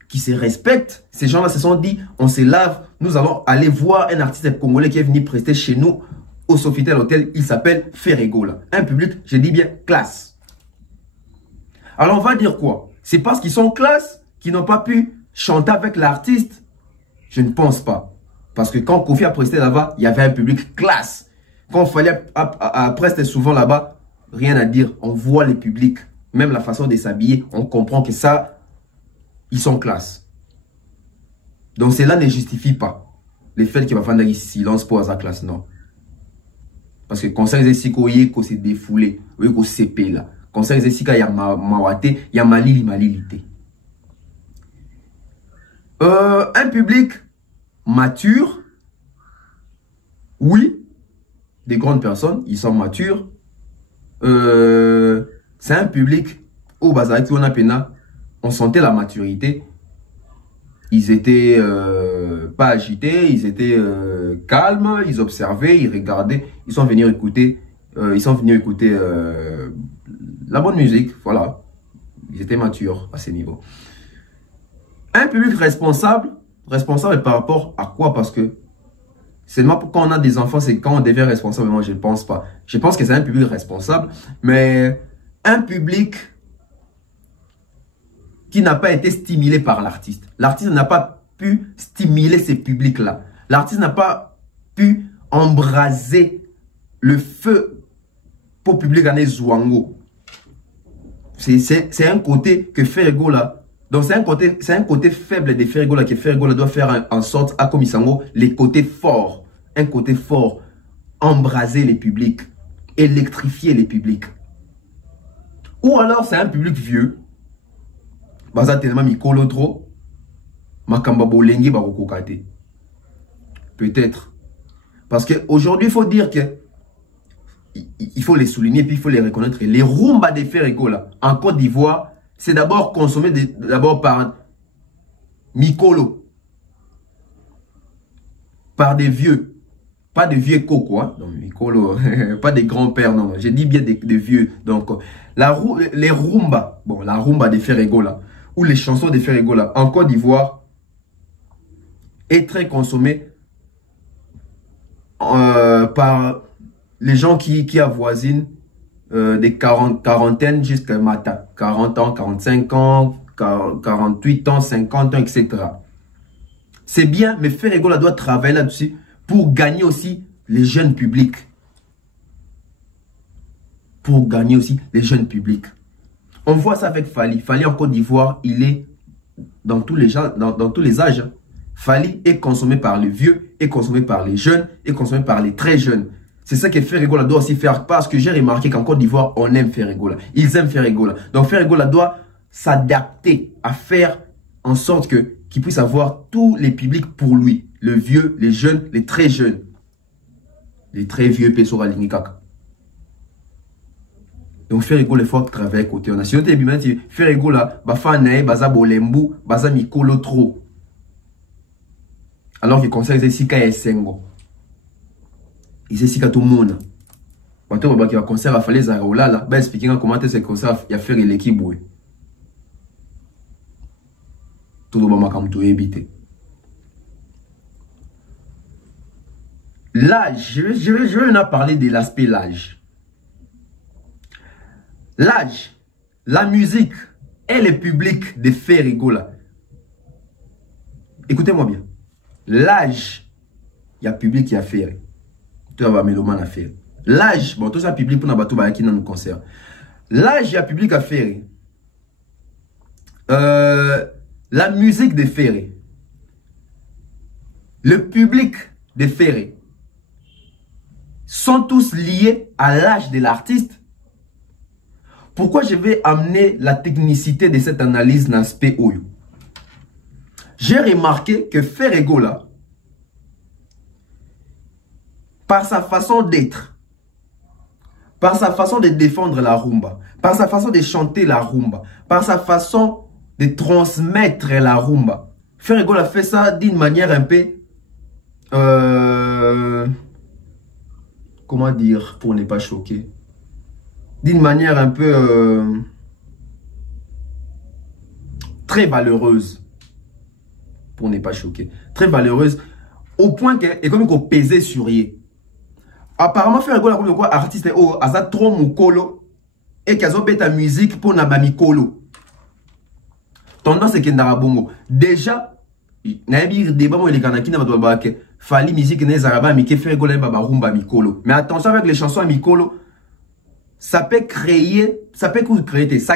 qui se respectent. Ces gens-là se sont dit, on se lave, nous allons aller voir un artiste congolais qui est venu prester chez nous au Sofitel Hotel. Il s'appelle Ferré Gola. Un public, je dis bien, classe. Alors on va dire quoi? C'est parce qu'ils sont classe qu'ils n'ont pas pu chanter avec l'artiste? Je ne pense pas. Parce que quand Kofi a presté là-bas, il y avait un public classe. Quand il fallait prester souvent là-bas, rien à dire. On voit les publics, même la façon de s'habiller, on comprend que ça, ils sont classe. Donc cela ne justifie pas le fait qu'il va faire un silence pour sa classe, non. Parce que concert des sikoye ko se défoulé, oui ko CP là. Concert des sika ya mawate, ya malilité. Un public mature, oui, des grandes personnes, ils sont matures. C'est un public au bazar qui on a pena. On sentait la maturité. Ils étaient pas agités, ils étaient calmes, ils observaient, ils regardaient, ils sont venus écouter, la bonne musique, voilà. Ils étaient matures à ce niveau. Un public responsable par rapport à quoi? Parce que seulement quand on a des enfants, c'est quand on devient responsable. Moi, je ne pense pas. Je pense que c'est un public responsable, mais un public qui n'a pas été stimulé par l'artiste. L'artiste n'a pas pu stimuler ces publics-là. L'artiste n'a pas pu embraser le feu pour le public en Zouango. C'est un côté que Ferré Gola. Donc c'est un côté faible de Ferré Gola que Ferré Gola doit faire en sorte à Komisango les côtés forts. Un côté fort. Embraser les publics. Électrifier les publics. Ou alors c'est un public vieux. Baza tellement mikolo trop. Makamba bolengi barokokate. Peut-être. Parce qu'aujourd'hui, il faut dire que il faut les souligner puis il faut les reconnaître. Les rumba de Ferré Gola en Côte d'Ivoire, c'est d'abord consommé d'abord par Mikolo. Par des vieux. Pas des vieux cocos, hein? Donc, Mikolo, pas des grands-pères, non. J'ai dit bien des vieux. Donc, les rumba. Bon, la rumba des Ferregola. Ou les chansons des Ferregola. En Côte d'Ivoire. Est très consommée par les gens qui avoisinent des quarantaines jusqu'à matin. 40 ans, 45 ans, 48 ans, 50 ans, etc. C'est bien, mais Ferregola doit travailler là-dessus pour gagner aussi les jeunes publics. Pour gagner aussi les jeunes publics. On voit ça avec Fally. Fally en Côte d'Ivoire, il est dans tous les gens, dans tous les âges. Fally est consommé par les vieux, est consommé par les jeunes, est consommé par les très jeunes. C'est ça que Ferregola doit aussi faire, parce que j'ai remarqué qu'en Côte d'Ivoire, on aime Ferregola. Ils aiment Ferregola. Donc Ferregola doit s'adapter à faire en sorte qu'il puisse avoir tous les publics pour lui. Le vieux, les jeunes, les très jeunes. Les très vieux Pesora Lingikaka. Donc Ferregola, il faut travailler côté. On a si Ferregola, Bafanae, Baza Bolembu, Baza Mikolo trop. Alors qu'il conseille ici qu'à Sengo. Il sait que tout le monde. Quand on va qu'il va concert à Falaise à Ola, là, expliquer comment ce concert il a fait l'équipe. Tout le monde comme tout éviter. L'âge, je vais en parler de l'aspect l'âge. L'âge, la musique et le public de Ferregola. Écoutez-moi bien. L'âge, il y a public qui a fait. Tout le monde a fait. L'âge, bon, tout ça public pour nous qui dans nos concerts. L'âge, il y a public à faire. La musique de Ferré. Le public de Ferré sont tous liés à l'âge de l'artiste. Pourquoi je vais amener la technicité de cette analyse dans l'aspect Oyo? J'ai remarqué que Ferregola, par sa façon d'être, par sa façon de défendre la rumba, par sa façon de chanter la rumba, par sa façon de transmettre la rumba, Ferregola fait ça d'une manière un peu, comment dire pour ne pas choquer, d'une manière un peu très valeureuse. Pour ne pas choquer. Très valeureuse. Au point qu'elle est comme qu'on pesait sur lui. Apparemment, Ferregola comme quoi artiste a trop mukolo et qu'elle a ta musique pour nabami kolo. Tendance c'est qu'il y a bongo. Déjà, naïbi débat moi les kanaki na ba ke Fally musique ne zaraba mi ke Ferregola ba rumba mikolo. Mais attention avec les chansons à mikolo, ça peut créer, ça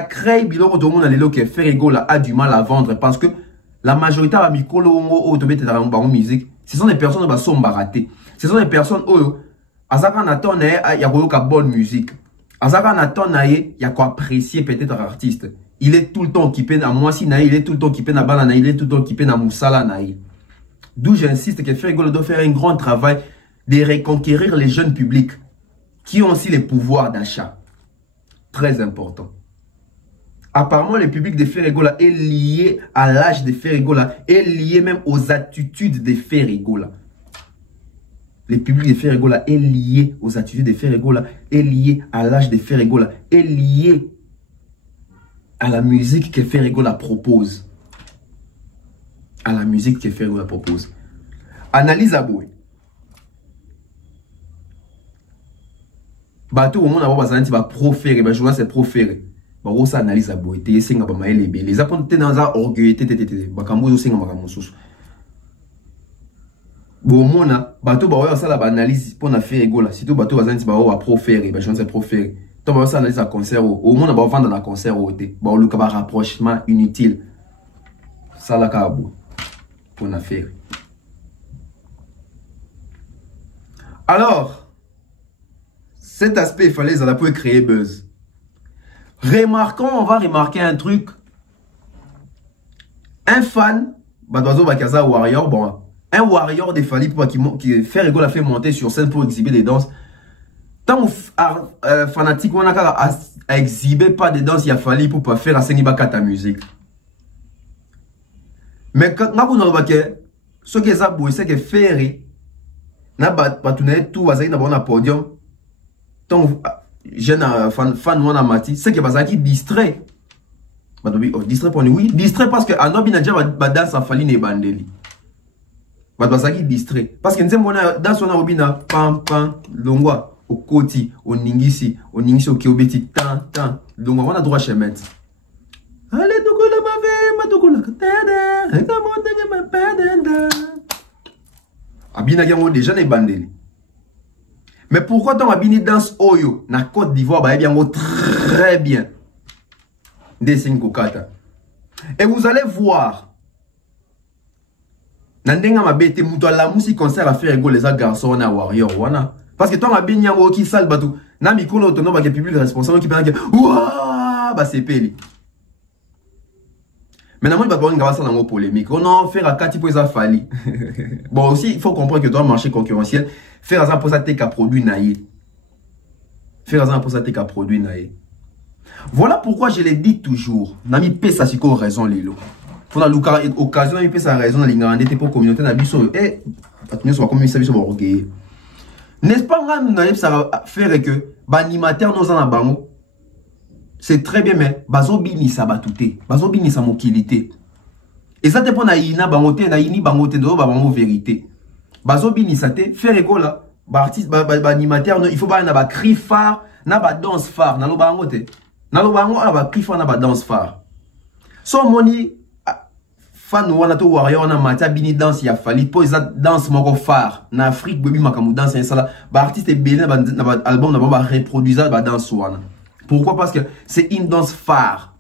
crée biloko tout le monde a lelo que Ferregola a du mal à vendre parce que la majorité de Mikolo ou musique, ce sont des personnes qui sont baratées. Ce sont des personnes qui ont une bonne musique. Ils ont apprécié peut-être l'artiste. Il est tout le temps occupé à moi si il est tout le temps occupé à Banana, il est tout le temps occupé à Moussala. D'où j'insiste que Ferregola doit faire un grand travail de reconquérir les jeunes publics qui ont aussi les pouvoirs d'achat. Très important. Apparemment, le public de Ferregola est lié à l'âge de Ferregola, est lié même aux attitudes de Ferregola. Le public de Ferregola est lié aux attitudes de Ferregola, est lié à l'âge de Ferregola, est lié à la musique que Ferregola propose. À la musique que Ferregola propose. Analyse à Boé. Bateau au monde a pas proféré, bah je c'est proféré. Bah ça analyse à Boé. T'es singa ba maël les les apôtres dans un orgueil tétété. Bah kambo singa ba kamosusu. Bon mona bateau ba ça la analyse pour na Ferregola. Surtout bateau bazanti ba wa proféré, bah je sais proféré. Toi ba ça analyse à concert au monde ba vendre dans concert au té. Bah le ka rapprochement inutile. Ça la kabo pour na faire. Alors cet aspect, il fallait ça pour créer buzz. Remarquons, on va remarquer un truc. Un fan, Badozo Bakaza Warrior, bon, un warrior de Fally pour qui Ferregola fait monter sur scène pour exhiber des danses. Tant fanatique, on a exhiber pas de danse, il a fallu pour pas faire la scène ta musique. Mais quand on a ce qui est ça, c'est que faire, na batuné tout va na bon podium. Tant jeune fan moi na mati, c'est que ça qui distrait. Distrait pour nous, oui, distrait parce que Anobi n'a déjà dans sa faline et bandeli. Ça qui distrait parce que nous sommes dans son robina pam pam longwa au koti au ningisi au kiobeti tant donc on a droit chez maître. Allez dokola ma dokola katana et comment te ma pedenda. Abina gango déjà les bandeli. Mais pourquoi ton abini danse oyo na Côte d'Ivoire ba bien très bien. Dessin kokata. Et vous allez voir Nandenga mabete muto la musique concert à faire rigoler les garçons na warrior wana parce que toi mabenya ngo ki sal batou na mikolo autonome ba public responsable qui pensa que ouah ba c'est peli. Maintenant moi ba pas ngaba ça dans polémique. On en faire à 4 pour ça fali. Bon aussi il faut comprendre que dans le marché concurrentiel faire ça pour ça t'es qu'à produit naïe. Faire ça pour ça t'es qu'à produit naïe. Voilà pourquoi je l'ai dit toujours. Nami pesa siko raison lilo. Pour la occasion, il peut sa raison dans l'ingrédient pour communauté n'abisso et attention soit comme ça biso borguer. N'est-ce pas nous n'allons ça faire que animateur nous en a bango. C'est très bien mais bazo bini ça batouté, bazo bini ça mokilité. Et ça dépend na ina bangoté na ini bangoté do ba bango vérité. Bazo bini ça te faire école là, ba artiste ba animateur il faut ba na ba cri phare, na ba danse phare, na lo bangoté. Na lo bango ba cri phare na ba danse phare. So moni fan wana to warrior na matia bini danse ya fali po eza danse moko phare na Afrique bebi makamu danse ça ba artiste belé na ba album na ba reproduire ba danse wana. Pourquoi? Parce que c'est une danse phare.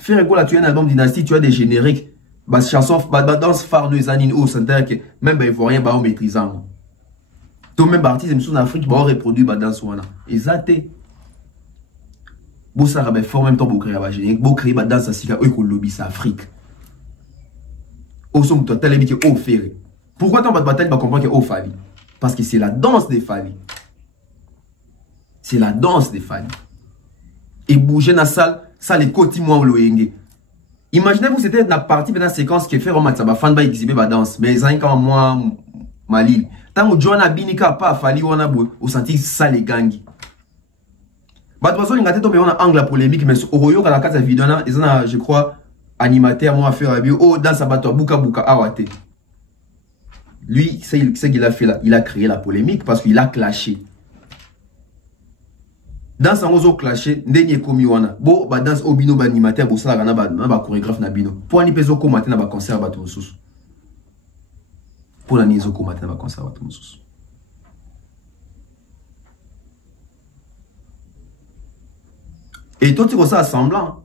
Faire école là tu as un album Dynastie, tu as des génériques, ba chanson ba danse phare de zanine au c'est-à-dire que même ba ivoirien ba maîtrisant. To même artiste en Afrique ba reproduire ba danse wana. Exacté. Bo ça ba fort même temps bo créer ba générique, bo créer ba danse sika eux ko lobby sa Afrique. Au son total et au ferré. Pourquoi tant de bataille va comprendre que au fali? Parce que c'est la danse des fali. C'est la danse des fali. Et bouger dans la salle, ça les côtés moi au imaginez-vous c'était la partie de la séquence qui fait remarquer ça va fan va exhiber la danse mais ça quand moi malil. Tant que John Abinika pas fali on a au senti ça les gangi. Bah de toute façon il y a peut-être on a angle polémique mais au royo quand la carte vidéo là ils ont je crois animateur moi faire bio oh dans sa bateau buka awate. Lui c'est ce qu'il a fait là, il a créé la polémique parce qu'il a clashé. Dans son ozo clashé ndenge komi wana bo ba danse obino ba animateur bo sala na ba chorégraphe na bino pour ani peso ko matin na ba concert ba to susu. Pour la nizo ko matin na ba concert ba to susu. Et toi tu vois ça semblant.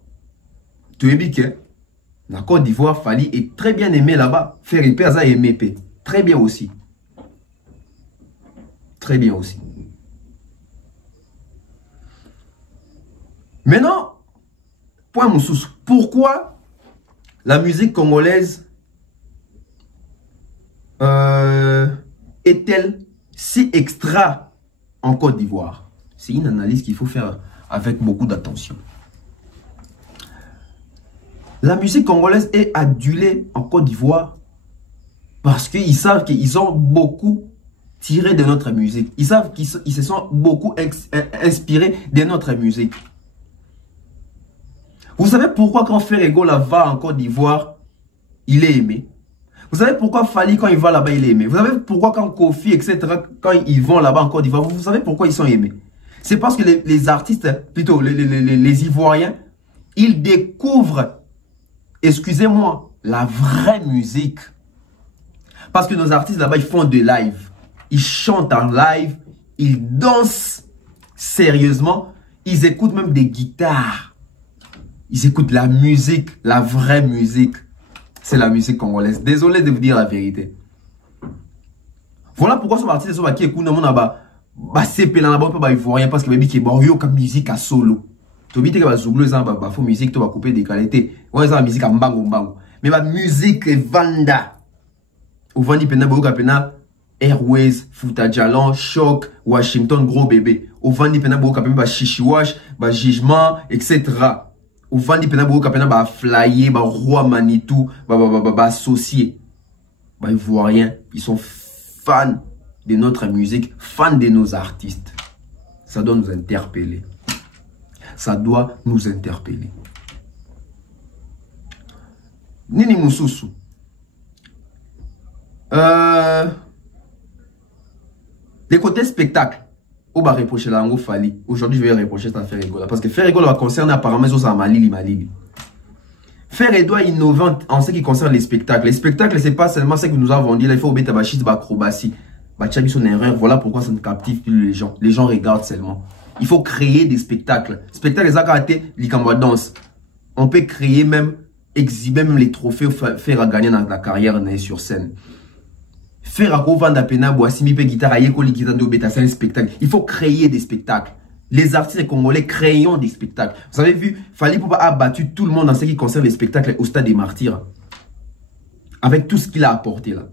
Tu es biqué. La Côte d'Ivoire, Fali est très bien aimé là-bas. Faire une paix, ça aimé. Très bien aussi. Très bien aussi. Maintenant, point Moussous. Pourquoi la musique congolaise est-elle si extra en Côte d'Ivoire? C'est une analyse qu'il faut faire avec beaucoup d'attention. La musique congolaise est adulée en Côte d'Ivoire parce qu'ils savent qu'ils ont beaucoup tiré de notre musique. Ils savent qu'ils se sont beaucoup inspirés de notre musique. Vous savez pourquoi quand Ferrego va en Côte d'Ivoire, il est aimé? Vous savez pourquoi Fali quand il va là-bas, il est aimé? Vous savez pourquoi quand Kofi, etc., quand ils vont là-bas en Côte d'Ivoire, vous savez pourquoi ils sont aimés? C'est parce que les artistes, plutôt les Ivoiriens, ils découvrent, excusez-moi, la vraie musique. Parce que nos artistes là-bas, ils font des lives. Ils chantent en live. Ils dansent sérieusement. Ils écoutent même des guitares. Ils écoutent la musique, la vraie musique. C'est la musique congolaise. Désolé de vous dire la vérité. Voilà pourquoi ce artiste sont qui écoutent c'est pélan là-bas, on peut ivoirien parce que baby qui est bon, yo comme musique à solo. Tu dis que va zougler ça, va faut musique, tu vas couper des qualités. Ouais, ça musique à mbango mbango. Mais la musique est vanda. Ou vandi pena boka pena Airways, Fouta Djalan, Choc, Washington, gros bébé. Ou vandi pena boka pena ba Chichiwash, ba Jugement, etc. Ou vandi pena bo kapena ba flyer, ba roi Manitou, ba associé. Bah, ils voient rien. Ils sont fans de notre musique, fans de nos artistes. Ça doit nous interpeller. Ça doit nous interpeller. Nini Moussousou. Les côtés spectacle. On va reprocher la langue Fali. Aujourd'hui, je vais reprocher ça à Ferregola. Parce que Ferregola va concerner apparemment ça Malili. Ferregola est innovante en ce qui concerne les spectacles. Les spectacles, c'est pas seulement ce que nous avons dit. Là, il faut obéir à Bachis, acrobatie. Bachabi son erreur. Voilà pourquoi ça ne captive plus les gens. Les gens regardent seulement. Il faut créer des spectacles. Spectacles, les acaratés, les caméras danse. On peut créer même, exhiber même les trophées, faire gagner dans la carrière sur scène. Faire à quoi vendre pena boissimi pe guitare aïe koli guitare de bêta, c'est un spectacle. Il faut créer des spectacles. Les artistes congolais créons des spectacles. Vous avez vu, Fally Ipupa a battu tout le monde en ce qui concerne les spectacles au stade des martyrs. Avec tout ce qu'il a apporté là.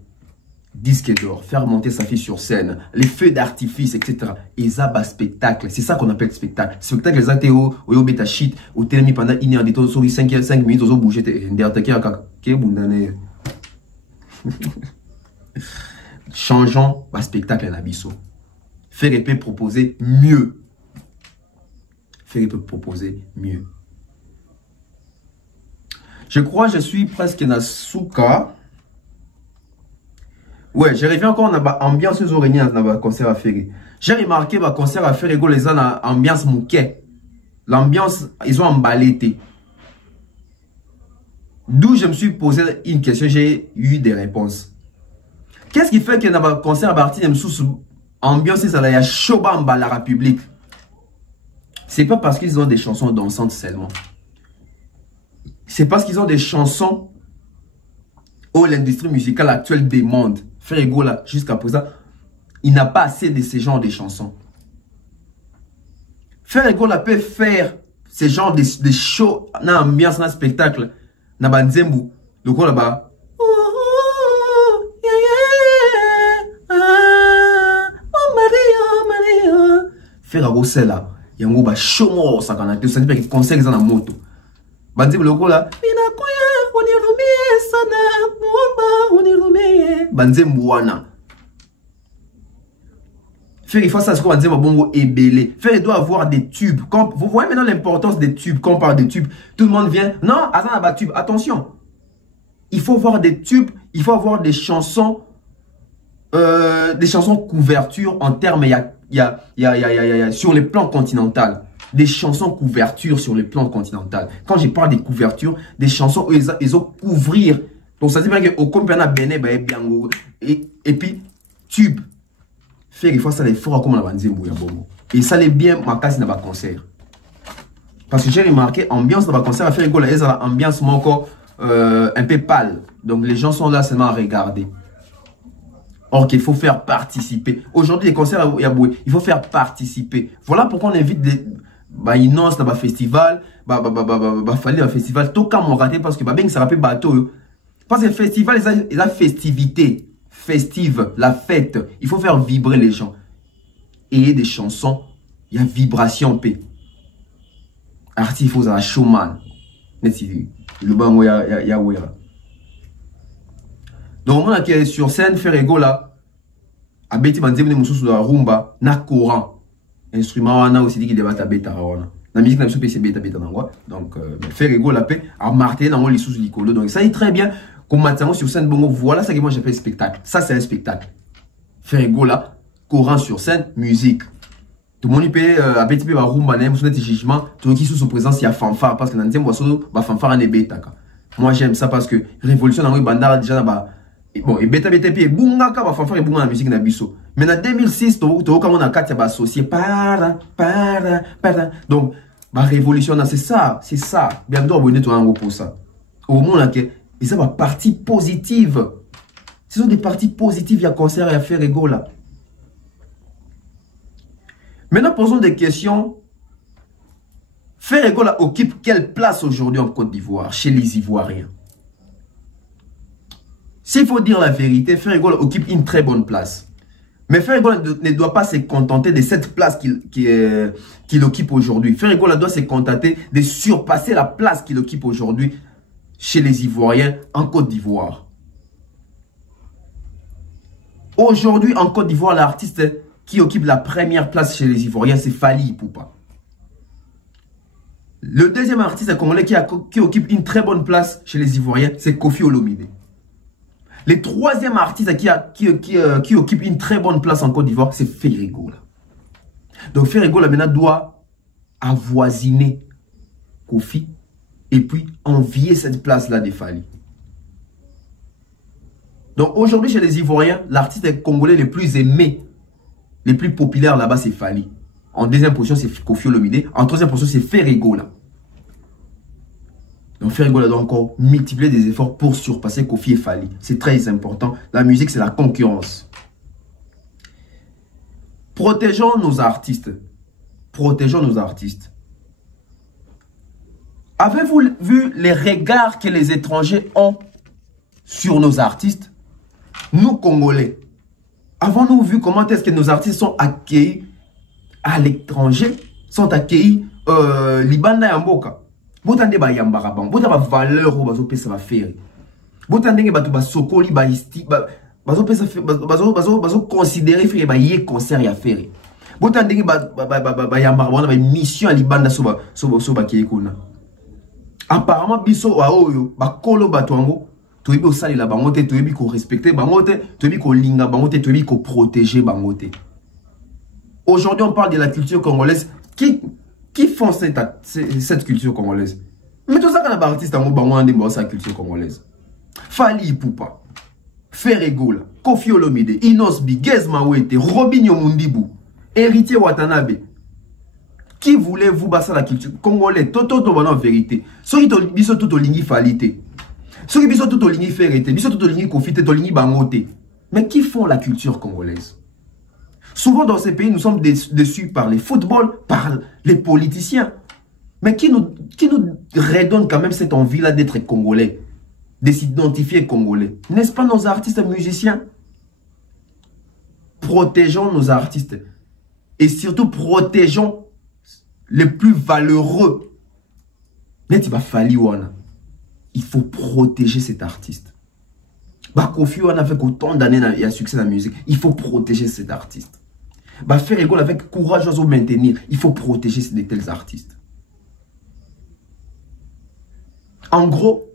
Disque d'or, faire monter sa fille sur scène, les feux d'artifice, etc. Et ça, spectacle. C'est ça qu'on appelle spectacle. Spectacle, les athées au bêta shit, au télémi pendant 1 heure, des temps, 5 minutes, au bouger, changeons le spectacle à Nabiso. Faire peut proposer mieux. Faire peut proposer mieux. Je crois que je suis presque dans Souka. Ouais, j'ai revu encore dans l'ambiance aux oreilles dans le concert à Ferry. J'ai remarqué le concert à Ferry, les gens ont ambiance mouquet. L'ambiance, ils ont emballé. D'où je me suis posé une question, j'ai eu des réponses. Qu'est-ce qui fait que dans le concert à partir de l'ambiance, ça y a chaud à la République? C'est pas parce qu'ils ont des chansons dansantes seulement. C'est parce qu'ils ont des chansons où l'industrie musicale actuelle demande. Ferregola, jusqu'à présent, il n'a pas assez de ce genre de chansons. Ferregola peut faire ce genre de show, dans l'ambiance, dans le spectacle, dans le Nzembu, le quoi là-bas. Faire là, il y a un show mort, ça quand tu sais pas qu'il conseille dans la moto. Bandim le ko là, bandim wana. Faire il faut ça ce qu'on dit bongo ébélé. Faire il doit avoir des tubes. Quand vous voyez maintenant l'importance des tubes, quand on parle des tubes, tout le monde vient. Non, Azan a tube. Attention. Il faut avoir des tubes, il faut avoir des chansons couverture en termes sur le plan continental. Des chansons couverture sur le plan continental. Quand je parle des couvertures, des chansons où ils ont couvrir. Donc ça veut dire qu'au compagnon Béné, et puis tube. Faire il faut ça les forts comme la bandie bongo. Et ça les bien ma casse dans le concert. Parce que j'ai remarqué ambiance dans le concert à faire rigolo, ils ont l'ambiance encore un peu pâle. Donc les gens sont là seulement à regarder. Or qu'il faut faire participer. Aujourd'hui les concerts il faut faire participer. Voilà pourquoi on invite des innonce dans le festival, fallait un festival tout comme on raté parce que bien ça rappelle bateau. Parce que le festival il a festivité, festive, la fête. Il faut faire vibrer les gens. Et il y a des chansons, il y a vibration P. Artiste il faut un showman. Le bango il y a donc on a qui est sur scène faire ego là. A beti banzemne mususu la rumba na courant. Instrument on a aussi dit qu'il débat à beta on. La musique n'a pas c'est beta nango. Donc faire ego la paix à marteler dans les sous licolo. Donc ça est très bien. Comme maintenant sur scène bongo voilà ça que moi j'appelle spectacle. Ça c'est un spectacle. Faire ego là, courant sur scène, musique. Tout le monde peut à beti ba rumba na mususu jugement, tout qui sous présence il y a fanfare parce que dans nzembo solo ba fanfare na beta ka. Moi j'aime ça parce que révolution dans bandara déjà ba bon, et beta puis bunga ka ba fanfare bunga la musique na biso. Mais en 2006 to comme on a quatre ba associé para. Donc ba révolution c'est ça. Bien doit bonner toi en pour ça. Au moins que et ça va partie positive. Ce sont des parties positives, il y a concert et à faire ego là. Maintenant posons des questions. Faire ego là occupe quelle place aujourd'hui en Côte d'Ivoire chez les Ivoiriens? S'il faut dire la vérité, Faire ego là occupe une très bonne place. Mais Ferregola ne doit pas se contenter de cette place qu'il occupe aujourd'hui. Ferregola doit se contenter de surpasser la place qu'il occupe aujourd'hui chez les Ivoiriens en Côte d'Ivoire. Aujourd'hui, en Côte d'Ivoire, l'artiste qui occupe la première place chez les Ivoiriens, c'est Fally Ipupa. Le deuxième artiste congolais qui occupe une très bonne place chez les Ivoiriens, c'est Koffi Olomide. Le troisième artiste qui occupe une très bonne place en Côte d'Ivoire, c'est Ferregola. Donc Ferregola maintenant doit avoisiner Koffi et puis envier cette place-là de Fally. Donc aujourd'hui chez les Ivoiriens, l'artiste congolais le plus aimé, le plus populaire là-bas, c'est Fally. En deuxième position, c'est Koffi Olomide. En troisième position, c'est Ferregola. Donc Ferregola doit encore multiplier des efforts pour surpasser Koffi et Fally. C'est très important. La musique, c'est la concurrence. Protégeons nos artistes. Protégeons nos artistes. Avez-vous vu les regards que les étrangers ont sur nos artistes? Nous, Congolais, avons-nous vu comment est-ce que nos artistes sont accueillis à l'étranger, sont accueillis Libanda Yamboka? Botande ba yambara bang, bota ba valeur ou bazo pesa ba faire. Botande nge batu ba sokoli ba isti bazo pesa bazo considérer faire ba yé concert ya faire. Botande nge ba yambara bona ba mission à Libanda soba kiyekuna. Apparemment biso wa oyo ba kolo batwango toyebi osali la bango te, toyebi ko respecter bango te, toyebi ko linga bango te, toyebi ko protéger bango te. Aujourd'hui on parle de la culture congolaise qui font cette culture congolaise. Mais tout ça, quand on a artiste, on a sa culture congolaise. Fally Ipupa, Ferregola, Koffi Olomide, Inosbi, Gez Mawete, Robinho Mundibu, Héritier Watanabe. Qui voulez-vous passer la culture congolaise? Toto en vérité. Ceux qui biso tout au ligni Fally. Ceux qui biso tout au ligni Ferreté, biso tout au ligni Koffi, tout au ligni Bangote. Mais qui font la culture congolaise? Souvent dans ces pays, nous sommes déçus par les footballs, par les politiciens. Mais qui nous redonne quand même cette envie-là d'être congolais, de s'identifier congolais? N'est-ce pas nos artistes musiciens? Protégeons nos artistes. Et surtout, protégeons les plus valeureux. Il faut protéger cet artiste. Koffi on a fait autant d'années et à succès dans la musique. Il faut protéger cet artiste. Ferregola avec courage à maintenir. Il faut protéger de tels artistes. En gros,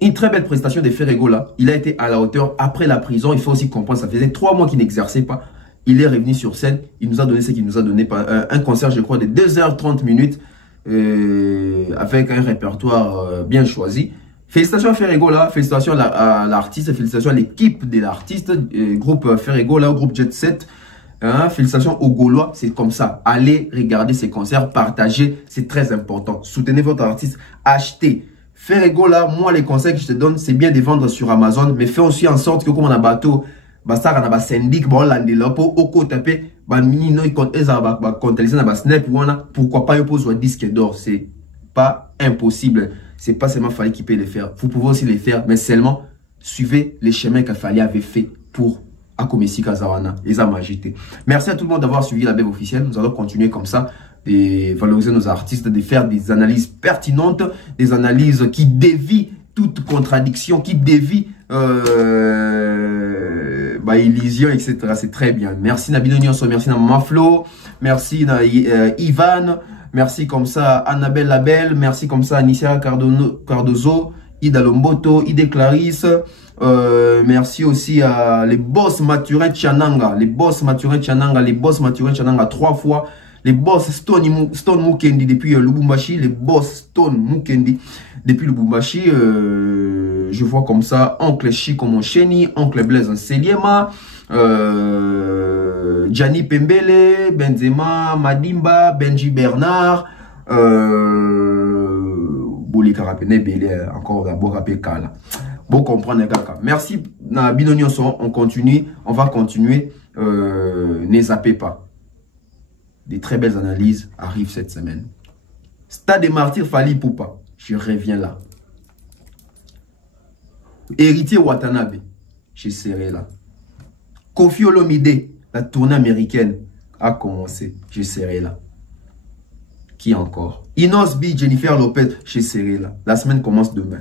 une très belle prestation de Ferregola. Il a été à la hauteur après la prison. Il faut aussi comprendre, ça faisait 3 mois qu'il n'exerçait pas. Il est revenu sur scène. Il nous a donné ce qu'il nous a donné. Un concert, je crois, de 2h30 minutes avec un répertoire bien choisi. Félicitations à Ferregola, félicitations à l'artiste, félicitations à l'équipe de l'artiste, groupe Ferregola, groupe Jet Set. Hein, félicitations aux Gaulois, c'est comme ça. Allez regarder ces concerts, partagez, c'est très important. Soutenez votre artiste, achetez. Ferregola, moi les conseils que je te donne, c'est bien de vendre sur Amazon, mais fais aussi en sorte que comme on a bateau, ça on a syndic, bon là oko tapé, pourquoi pas poser un disque d'or, c'est pas impossible. C'est pas seulement Fally qui peut les faire. Vous pouvez aussi les faire, mais seulement suivez les chemins que Fally avait fait pour Akomesi Kazawana et Zamagité. Merci à tout le monde d'avoir suivi la BEV officielle. Nous allons continuer comme ça, de valoriser nos artistes, de faire des analyses pertinentes, des analyses qui dévient toute contradiction, qui dévient illusion, etc. C'est très bien. Merci Nabino Nyonso, merci Maman Flo, merci Ivan. Merci comme ça Annabelle Labelle, merci comme ça Anicia Cardozo, Ida Lomboto, Ide Clarisse, merci aussi à les boss Mathurin Tchananga, les boss Mathurin Tchananga, les boss Mathurin Tchananga 3 fois, les boss Stone Mukendi depuis Lubumbashi, les boss Stone Mukendi depuis Lubumbashi, je vois comme ça Oncle Chico Moncheni, Oncle Blaise Seliema, Gianni Pembele, Benzema, Madimba, Benji Bernard, Bouli Karapene, Bele, encore d'abord rappel Kala. Bon comprendre les gars. Merci na Binonio Son, on continue, on va continuer. Ne zappez pas. Des très belles analyses arrivent cette semaine. Stade des martyrs Fally Ipupa, je reviens là. Héritier Watanabe, je serai là. Kofi Olomide, la tournée américaine a commencé. Je serai là. Qui encore? Inos B, Jennifer Lopez, je serai là. La semaine commence demain.